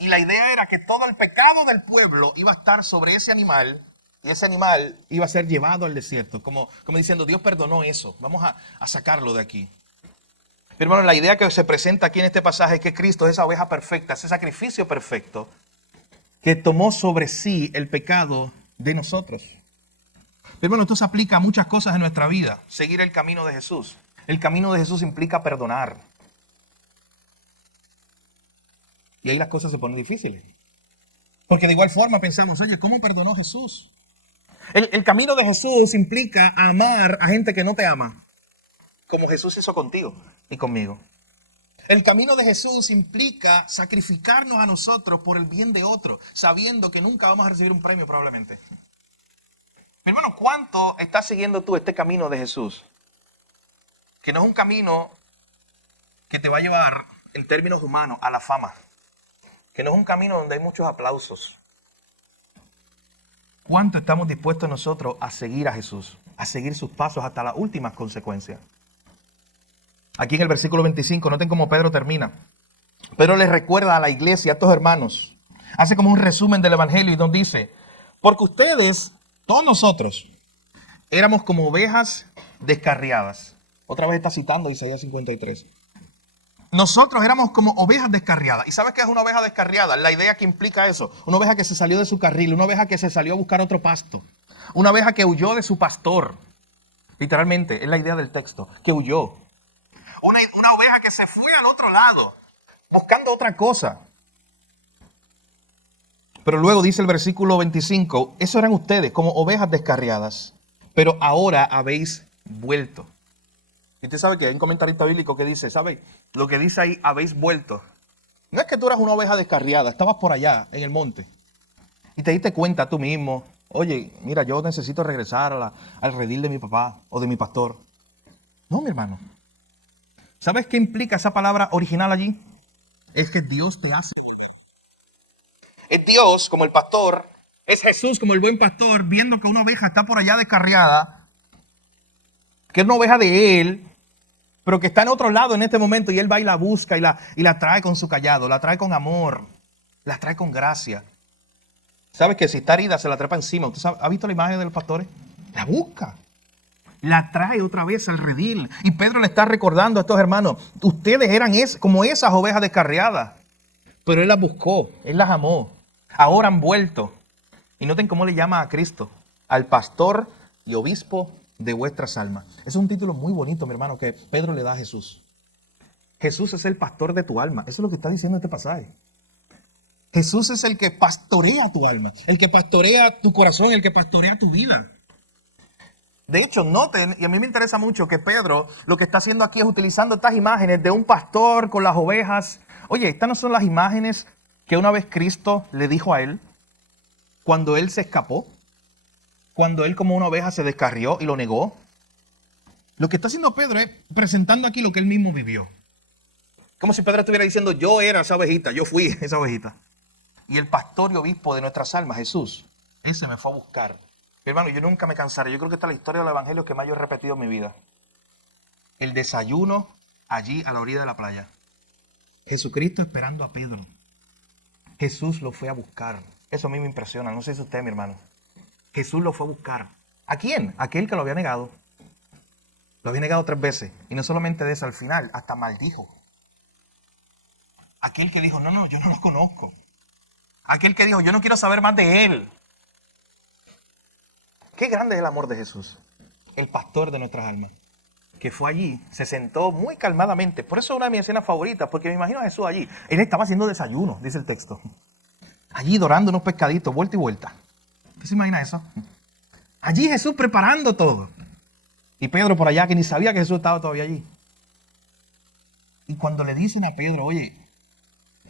Y la idea era que todo el pecado del pueblo iba a estar sobre ese animal y ese animal iba a ser llevado al desierto. Como diciendo, Dios perdonó eso, vamos a sacarlo de aquí. Pero hermano, la idea que se presenta aquí en este pasaje es que Cristo es esa oveja perfecta, ese sacrificio perfecto que tomó sobre sí el pecado de nosotros. Hermano, esto se aplica a muchas cosas en nuestra vida, seguir el camino de Jesús. El camino de Jesús implica perdonar. Y ahí las cosas se ponen difíciles. Porque de igual forma pensamos, oye, ¿cómo perdonó Jesús? El camino de Jesús implica amar a gente que no te ama, como Jesús hizo contigo y conmigo. El camino de Jesús implica sacrificarnos a nosotros por el bien de otro, sabiendo que nunca vamos a recibir un premio probablemente. Mi hermano, ¿cuánto estás siguiendo tú este camino de Jesús? Que no es un camino que te va a llevar, en términos humanos, a la fama. Que no es un camino donde hay muchos aplausos. ¿Cuánto estamos dispuestos nosotros a seguir a Jesús? A seguir sus pasos hasta las últimas consecuencias. Aquí en el versículo 25, noten cómo Pedro termina. Pedro les recuerda a la iglesia, a estos hermanos. Hace como un resumen del evangelio y nos dice, porque ustedes, todos nosotros, éramos como ovejas descarriadas. Otra vez está citando Isaías 53. Nosotros éramos como ovejas descarriadas. ¿Y sabes qué es una oveja descarriada? La idea que implica eso. Una oveja que se salió de su carril, una oveja que se salió a buscar otro pasto. Una oveja que huyó de su pastor. Literalmente, es la idea del texto, que huyó. Una oveja que se fue al otro lado, buscando otra cosa. Pero luego dice el versículo 25, eso eran ustedes como ovejas descarriadas, pero ahora habéis vuelto. Y usted sabe que hay un comentarista bíblico que dice, ¿sabe? Lo que dice ahí, habéis vuelto. No es que tú eras una oveja descarriada, estabas por allá, en el monte. Y te diste cuenta tú mismo, oye, mira, yo necesito regresar al redil de mi papá o de mi pastor. No, mi hermano. ¿Sabes qué implica esa palabra original allí? Es que Dios te hace. Es Dios como el pastor, es Jesús como el buen pastor, viendo que una oveja está por allá descarriada, que es una oveja de él, pero que está en otro lado en este momento y él va y la busca y la trae con su cayado, la trae con amor, la trae con gracia. ¿Sabes que si está herida se la trepa encima? ¿Usted ha visto la imagen de los pastores? La busca. La trae otra vez al redil. Y Pedro le está recordando a estos hermanos, ustedes eran como esas ovejas descarriadas, pero él las buscó, él las amó. Ahora han vuelto. Y noten cómo le llama a Cristo, al pastor y obispo de vuestras almas. Es un título muy bonito, mi hermano, que Pedro le da a Jesús. Jesús es el pastor de tu alma. Eso es lo que está diciendo este pasaje. Jesús es el que pastorea tu alma, el que pastorea tu corazón, el que pastorea tu vida. De hecho, noten, y a mí me interesa mucho que Pedro lo que está haciendo aquí es utilizando estas imágenes de un pastor con las ovejas. Oye, estas no son las imágenes que una vez Cristo le dijo a él cuando él se escapó, cuando él como una oveja se descarrió y lo negó. Lo que está haciendo Pedro es presentando aquí lo que él mismo vivió. Como si Pedro estuviera diciendo, yo era esa ovejita, yo fui esa ovejita. Y el pastor y obispo de nuestras almas, Jesús, ese me fue a buscar. Hermano, yo nunca me cansaré. Yo creo que esta es la historia del evangelio que más yo he repetido en mi vida. El desayuno allí a la orilla de la playa. Jesucristo esperando a Pedro. Jesús lo fue a buscar. Eso a mí me impresiona. No sé si usted, mi hermano. Jesús lo fue a buscar. ¿A quién? Aquel que lo había negado. Lo había negado 3 veces. Y no solamente de eso, al final, hasta maldijo. Aquel que dijo, no, yo no lo conozco. Aquel que dijo, yo no quiero saber más de él. Qué grande es el amor de Jesús, el pastor de nuestras almas, que fue allí, se sentó muy calmadamente. Por eso es una de mis escenas favoritas, porque me imagino a Jesús allí. Él estaba haciendo desayuno, dice el texto. Allí dorando unos pescaditos, vuelta y vuelta. ¿Usted se imagina eso? Allí Jesús preparando todo. Y Pedro por allá, que ni sabía que Jesús estaba todavía allí. Y cuando le dicen a Pedro, oye,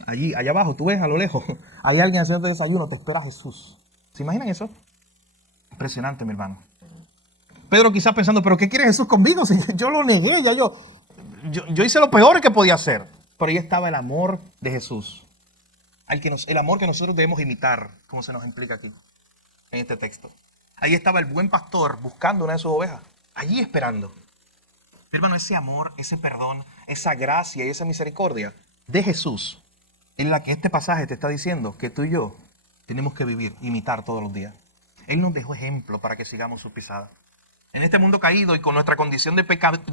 allí, allá abajo, tú ves a lo lejos, hay alguien haciendo desayuno, te espera Jesús. ¿Se imaginan eso? Impresionante, mi hermano. Pedro quizás pensando, ¿pero qué quiere Jesús conmigo? Si yo lo negué, yo hice lo peor que podía hacer. Pero ahí estaba el amor de Jesús. El amor que nosotros debemos imitar, como se nos implica aquí, en este texto. Ahí estaba el buen pastor buscando una de sus ovejas. Allí esperando. Mi hermano, ese amor, ese perdón, esa gracia y esa misericordia de Jesús en la que este pasaje te está diciendo que tú y yo tenemos que vivir, imitar todos los días. Él nos dejó ejemplo para que sigamos sus pisadas. En este mundo caído y con nuestra condición de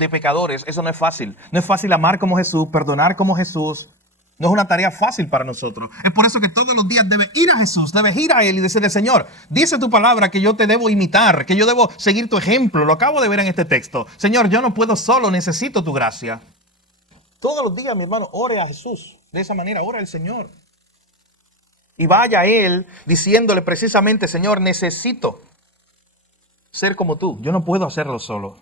pecadores, eso no es fácil. No es fácil amar como Jesús, perdonar como Jesús. No es una tarea fácil para nosotros. Es por eso que todos los días debes ir a Jesús, debes ir a Él y decirle, Señor, dice tu palabra que yo te debo imitar, que yo debo seguir tu ejemplo. Lo acabo de ver en este texto. Señor, yo no puedo solo, necesito tu gracia. Todos los días, mi hermano, ore a Jesús. De esa manera, ora al Señor. Y vaya a Él diciéndole precisamente, Señor, necesito ser como tú. Yo no puedo hacerlo solo.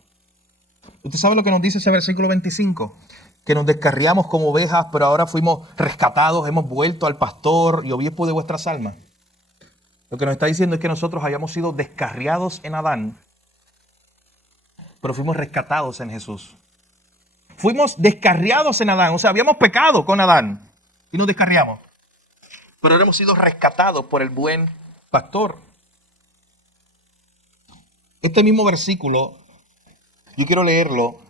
¿Usted sabe lo que nos dice ese versículo 25? Que nos descarriamos como ovejas, pero ahora fuimos rescatados, hemos vuelto al pastor y obispo de vuestras almas. Lo que nos está diciendo es que nosotros hayamos sido descarriados en Adán, pero fuimos rescatados en Jesús. Fuimos descarriados en Adán, o sea, habíamos pecado con Adán y nos descarriamos. Pero ahora hemos sido rescatados por el buen pastor. Este mismo versículo, yo quiero leerlo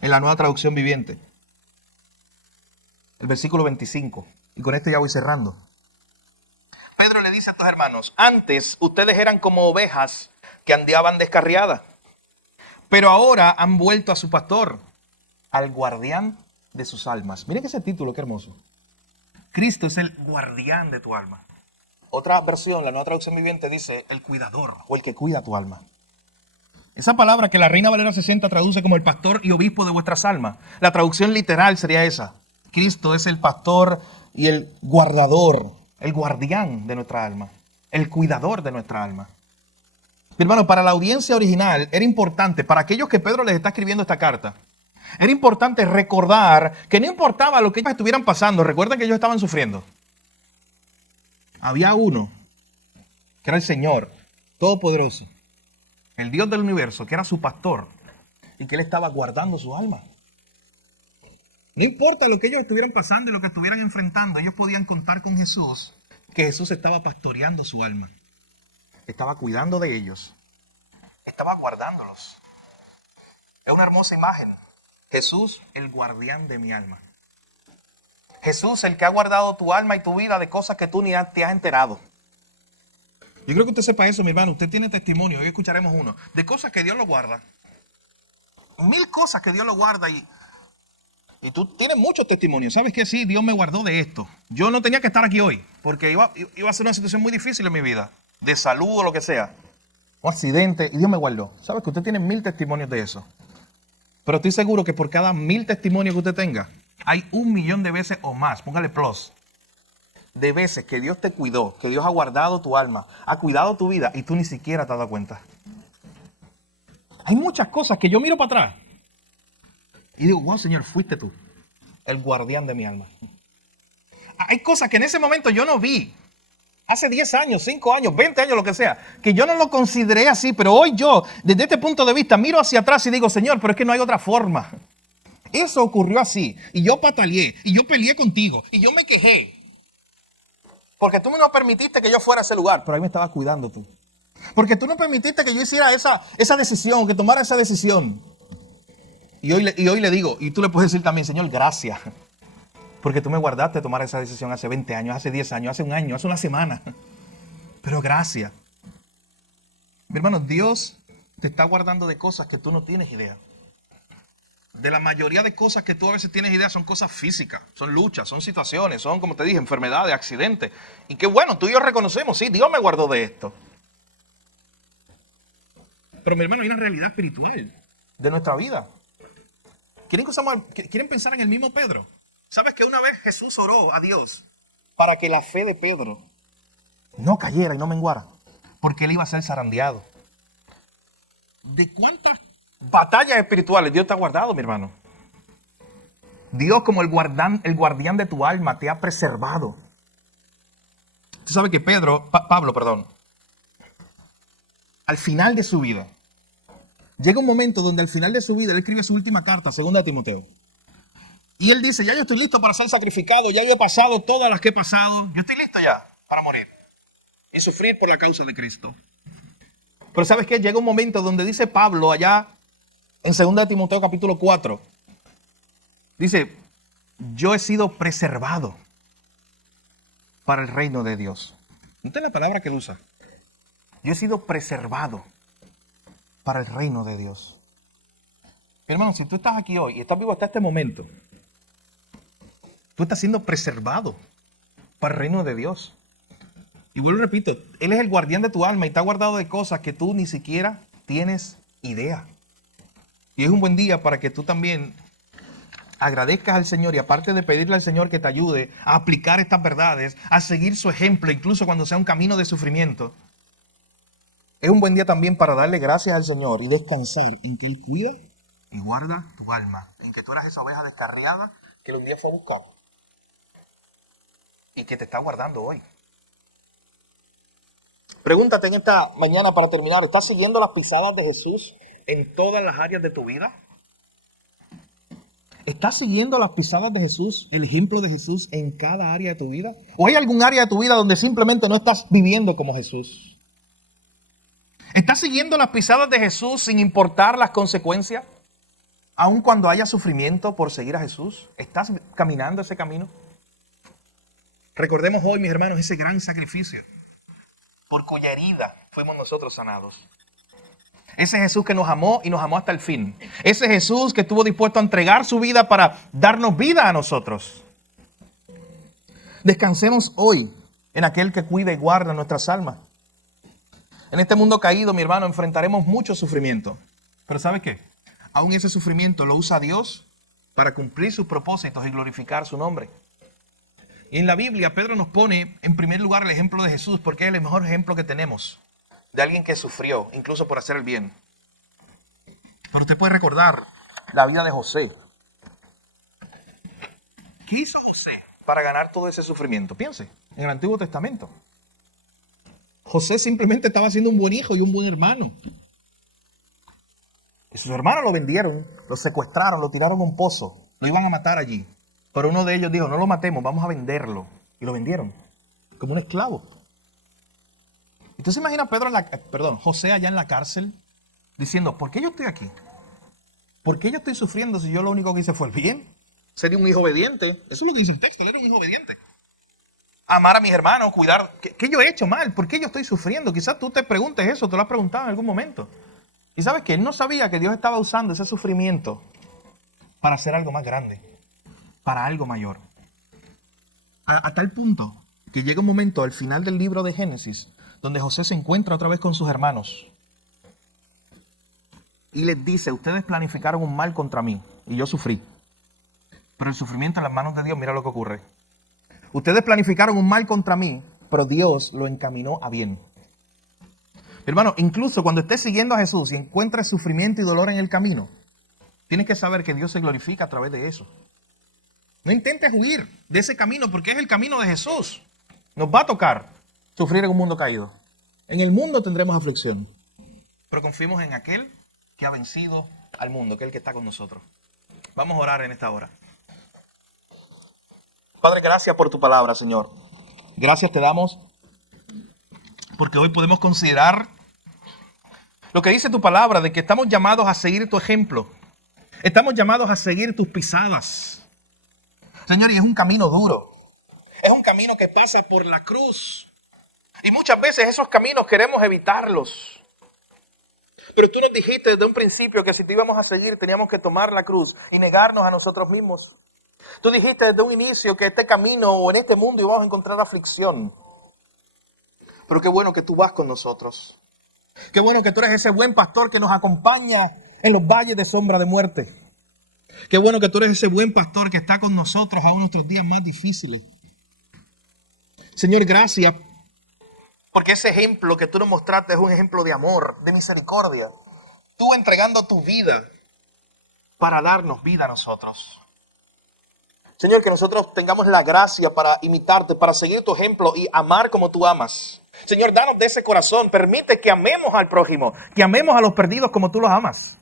en la Nueva Traducción Viviente. El versículo 25. Y con esto ya voy cerrando. Pedro le dice a estos hermanos, antes ustedes eran como ovejas que andaban descarriadas, pero ahora han vuelto a su pastor, al guardián de sus almas. Miren ese título, qué hermoso. Cristo es el guardián de tu alma. Otra versión, la Nueva Traducción Viviente, dice el cuidador o el que cuida tu alma. Esa palabra que la Reina Valera 60 traduce como el pastor y obispo de vuestras almas. La traducción literal sería esa. Cristo es el pastor y el guardador, el guardián de nuestra alma, el cuidador de nuestra alma. Mi hermano, para la audiencia original era importante, para aquellos que Pedro les está escribiendo esta carta, era importante recordar que no importaba lo que ellos estuvieran pasando. Recuerden que ellos estaban sufriendo. Había uno, que era el Señor Todopoderoso, el Dios del universo, que era su pastor y que Él estaba guardando su alma. No importa lo que ellos estuvieran pasando y lo que estuvieran enfrentando, ellos podían contar con Jesús, que Jesús estaba pastoreando su alma. Estaba cuidando de ellos. Estaba guardándolos. Es una hermosa imagen. Jesús, el guardián de mi alma. Jesús, el que ha guardado tu alma y tu vida de cosas que tú ni te has enterado. Yo creo que usted sepa eso, mi hermano. Usted tiene testimonio, hoy escucharemos uno, de cosas que Dios lo guarda. 1000 cosas que Dios lo guarda y tú tienes muchos testimonios. ¿Sabes qué? Sí, Dios me guardó de esto. Yo no tenía que estar aquí hoy porque iba a ser una situación muy difícil en mi vida, de salud o lo que sea. Un accidente y Dios me guardó. ¿Sabes que usted tiene 1000 testimonios de eso? Pero estoy seguro que por cada 1000 testimonios que usted tenga, hay 1.000.000 de veces o más, póngale plus, de veces que Dios te cuidó, que Dios ha guardado tu alma, ha cuidado tu vida y tú ni siquiera te has dado cuenta. Hay muchas cosas que yo miro para atrás y digo, wow, Señor, fuiste tú, el guardián de mi alma. Hay cosas que en ese momento yo no vi. Hace 10 años, 5 años, 20 años, lo que sea, que yo no lo consideré así, pero hoy yo, desde este punto de vista, miro hacia atrás y digo, Señor, pero es que no hay otra forma. Eso ocurrió así, y yo pataleé, y yo peleé contigo, y yo me quejé. Porque tú no permitiste que yo fuera a ese lugar, pero ahí me estabas cuidando tú. Porque tú no permitiste que yo hiciera esa decisión, que tomara esa decisión. Y hoy le digo, y tú le puedes decir también, Señor, gracias. Porque tú me guardaste tomar esa decisión hace 20 años, hace 10 años, hace un año, hace una semana. Pero gracias. Mi hermano, Dios te está guardando de cosas que tú no tienes idea. De la mayoría de cosas que tú a veces tienes idea son cosas físicas, son luchas, son situaciones, son, como te dije, enfermedades, accidentes. Y qué bueno, tú y yo reconocemos, sí, Dios me guardó de esto. Pero mi hermano, hay una realidad espiritual de nuestra vida. ¿Quieren pensar en el mismo Pedro? ¿Sabes que una vez Jesús oró a Dios para que la fe de Pedro no cayera y no menguara? Porque él iba a ser zarandeado. ¿De cuántas batallas espirituales Dios te ha guardado, mi hermano? Dios, como el guardián de tu alma, te ha preservado. Tú sabes que Pablo, al final de su vida, llega un momento donde al final de su vida él escribe su última carta, 2 Timoteo. Y él dice, ya yo estoy listo para ser sacrificado, ya yo he pasado todas las que he pasado. Yo estoy listo ya para morir y sufrir por la causa de Cristo. Pero ¿sabes qué? Llega un momento donde dice Pablo allá en 2 Timoteo capítulo 4. Dice, yo he sido preservado para el reino de Dios. Esta es la palabra que él usa. Yo he sido preservado para el reino de Dios. Hermano, si tú estás aquí hoy y estás vivo hasta este momento, tú estás siendo preservado para el reino de Dios. Y vuelvo y repito, Él es el guardián de tu alma y está guardado de cosas que tú ni siquiera tienes idea. Y es un buen día para que tú también agradezcas al Señor y aparte de pedirle al Señor que te ayude a aplicar estas verdades, a seguir su ejemplo, incluso cuando sea un camino de sufrimiento, es un buen día también para darle gracias al Señor y descansar en que Él cuida y guarda tu alma, en que tú eras esa oveja descarriada que un día fue a buscar y que te está guardando hoy. Pregúntate en esta mañana para terminar, ¿estás siguiendo las pisadas de Jesús en todas las áreas de tu vida? ¿Estás siguiendo las pisadas de Jesús, el ejemplo de Jesús en cada área de tu vida? ¿O hay algún área de tu vida donde simplemente no estás viviendo como Jesús? ¿Estás siguiendo las pisadas de Jesús sin importar las consecuencias? Aun cuando haya sufrimiento por seguir a Jesús, ¿estás caminando ese camino? Recordemos hoy, mis hermanos, ese gran sacrificio por cuya herida fuimos nosotros sanados. Ese Jesús que nos amó y nos amó hasta el fin. Ese Jesús que estuvo dispuesto a entregar su vida para darnos vida a nosotros. Descansemos hoy en aquel que cuida y guarda nuestras almas. En este mundo caído, mi hermano, enfrentaremos mucho sufrimiento. Pero ¿sabe qué? Aún ese sufrimiento lo usa Dios para cumplir sus propósitos y glorificar su nombre. Y en la Biblia, Pedro nos pone en primer lugar el ejemplo de Jesús porque es el mejor ejemplo que tenemos de alguien que sufrió, incluso por hacer el bien. Pero usted puede recordar la vida de José. ¿Qué hizo José para ganar todo ese sufrimiento? Piense, en el Antiguo Testamento. José simplemente estaba siendo un buen hijo y un buen hermano. Y sus hermanos lo vendieron, lo secuestraron, lo tiraron a un pozo, lo iban a matar allí. Pero uno de ellos dijo, no lo matemos, vamos a venderlo. Y lo vendieron como un esclavo. Entonces imagina José allá en la cárcel diciendo, ¿por qué yo estoy aquí? ¿Por qué yo estoy sufriendo si yo lo único que hice fue el bien? Sería un hijo obediente. Eso es lo que dice el texto, él era un hijo obediente. Amar a mis hermanos, cuidar. ¿Qué yo he hecho mal? ¿Por qué yo estoy sufriendo? Quizás tú te preguntes eso, te lo has preguntado en algún momento. Y sabes que él no sabía que Dios estaba usando ese sufrimiento para hacer algo más grande, para algo mayor. A tal punto que llega un momento al final del libro de Génesis donde José se encuentra otra vez con sus hermanos y les dice, ustedes planificaron un mal contra mí y yo sufrí. Pero el sufrimiento en las manos de Dios, mira lo que ocurre. Ustedes planificaron un mal contra mí, pero Dios lo encaminó a bien. Hermano, incluso cuando estés siguiendo a Jesús y encuentres sufrimiento y dolor en el camino, tienes que saber que Dios se glorifica a través de eso. No intentes huir de ese camino porque es el camino de Jesús. Nos va a tocar sufrir en un mundo caído. En el mundo tendremos aflicción, pero confiemos en aquel que ha vencido al mundo, que es el que está con nosotros. Vamos a orar en esta hora. Padre, gracias por tu palabra, Señor. Gracias te damos porque hoy podemos considerar lo que dice tu palabra, de que estamos llamados a seguir tu ejemplo. Estamos llamados a seguir tus pisadas. Señor, y es un camino duro. Es un camino que pasa por la cruz. Y muchas veces esos caminos queremos evitarlos. Pero tú nos dijiste desde un principio que si te íbamos a seguir teníamos que tomar la cruz y negarnos a nosotros mismos. Tú dijiste desde un inicio que este camino o en este mundo íbamos a encontrar aflicción. Pero qué bueno que tú vas con nosotros. Qué bueno que tú eres ese buen pastor que nos acompaña en los valles de sombra de muerte. Qué bueno que tú eres ese buen pastor que está con nosotros aún en nuestros días más difíciles. Señor, gracias. Porque ese ejemplo que tú nos mostraste es un ejemplo de amor, de misericordia. Tú entregando tu vida para darnos vida a nosotros. Señor, que nosotros tengamos la gracia para imitarte, para seguir tu ejemplo y amar como tú amas. Señor, danos de ese corazón. Permite que amemos al prójimo, que amemos a los perdidos como tú los amas.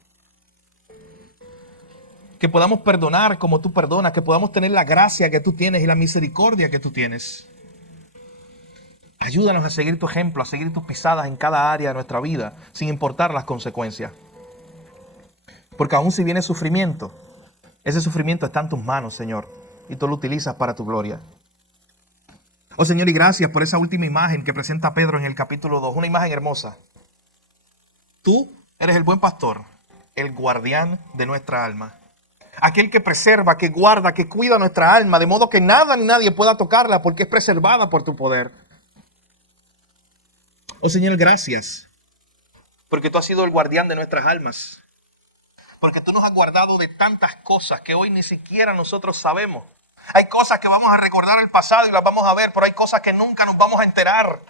Que podamos perdonar como tú perdonas, que podamos tener la gracia que tú tienes y la misericordia que tú tienes. Ayúdanos a seguir tu ejemplo, a seguir tus pisadas en cada área de nuestra vida, sin importar las consecuencias. Porque aún si viene sufrimiento, ese sufrimiento está en tus manos, Señor, y tú lo utilizas para tu gloria. Oh Señor, y gracias por esa última imagen que presenta Pedro en el capítulo 2. Una imagen hermosa. Tú eres el buen pastor, el guardián de nuestra alma. Aquel que preserva, que guarda, que cuida nuestra alma, de modo que nada ni nadie pueda tocarla porque es preservada por tu poder. Oh Señor, gracias, porque tú has sido el guardián de nuestras almas. Porque tú nos has guardado de tantas cosas que hoy ni siquiera nosotros sabemos. Hay cosas que vamos a recordar el pasado y las vamos a ver, pero hay cosas que nunca nos vamos a enterar.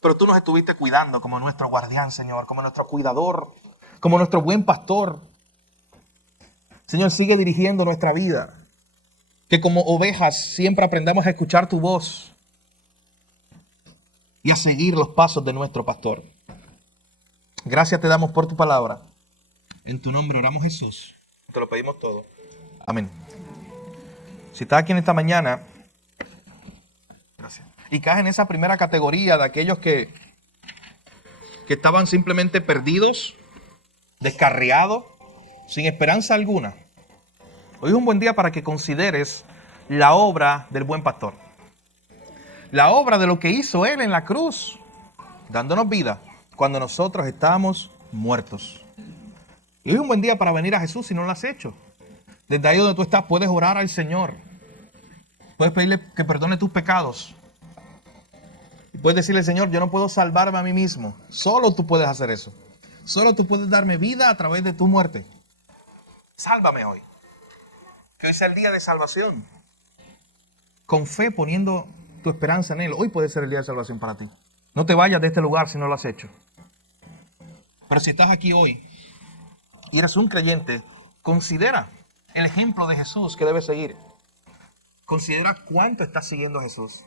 Pero tú nos estuviste cuidando como nuestro guardián, Señor, como nuestro cuidador, como nuestro buen pastor. Señor, sigue dirigiendo nuestra vida. Que como ovejas siempre aprendamos a escuchar tu voz y a seguir los pasos de nuestro pastor. Gracias te damos por tu palabra. En tu nombre oramos, Jesús. Te lo pedimos todo. Amén. Si estás aquí en esta mañana, gracias, y caes en esa primera categoría de aquellos que estaban simplemente perdidos, descarriados, sin esperanza alguna, hoy es un buen día para que consideres la obra del buen pastor. La obra de lo que hizo Él en la cruz, dándonos vida cuando nosotros estábamos muertos. Y hoy es un buen día para venir a Jesús si no lo has hecho. Desde ahí donde tú estás puedes orar al Señor. Puedes pedirle que perdone tus pecados. Y puedes decirle, Señor, yo no puedo salvarme a mí mismo. Solo tú puedes hacer eso. Solo tú puedes darme vida a través de tu muerte. Sálvame hoy. Que hoy sea el día de salvación. Con fe, poniendo tu esperanza en Él. Hoy puede ser el día de salvación para ti. No te vayas de este lugar si no lo has hecho. Pero si estás aquí hoy y eres un creyente, considera el ejemplo de Jesús que debes seguir. Considera cuánto estás siguiendo a Jesús.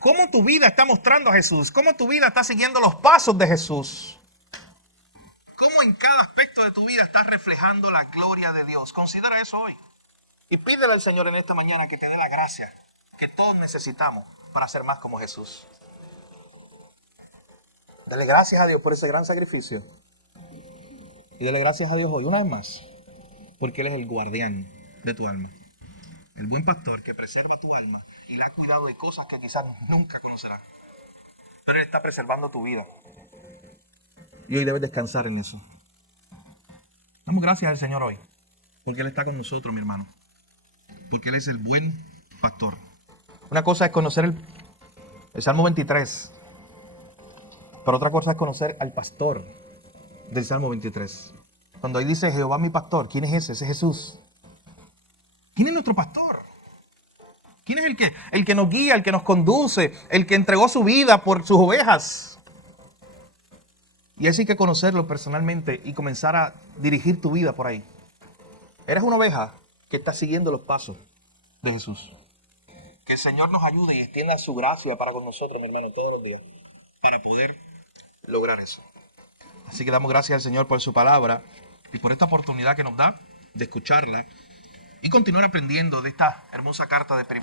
Cómo tu vida está mostrando a Jesús. Cómo tu vida está siguiendo los pasos de Jesús. Cómo en cada aspecto de tu vida estás reflejando la gloria de Dios. Considera eso hoy. Y pídele al Señor en esta mañana que te dé la gracia que todos necesitamos para ser más como Jesús. Dale gracias a Dios por ese gran sacrificio. Y dale gracias a Dios hoy, una vez más, porque Él es el guardián de tu alma. El buen pastor que preserva tu alma y le ha cuidado de cosas que quizás nunca conocerán. Pero Él está preservando tu vida. Y hoy debes descansar en eso. Damos gracias al Señor hoy, porque Él está con nosotros, mi hermano. Porque Él es el buen pastor. Una cosa es conocer el Salmo 23. Pero otra cosa es conocer al pastor del Salmo 23. Cuando ahí dice Jehová mi pastor, ¿quién es ese? Ese es Jesús. ¿Quién es nuestro pastor? ¿Quién es el que nos guía, el que nos conduce, el que entregó su vida por sus ovejas? Y así hay que conocerlo personalmente y comenzar a dirigir tu vida por ahí. Eres una oveja que está siguiendo los pasos de Jesús. Que el Señor nos ayude y extienda su gracia para con nosotros, mi hermano, todos los días, para poder lograr eso. Así que damos gracias al Señor por su palabra y por esta oportunidad que nos da de escucharla y continuar aprendiendo de esta hermosa carta de 1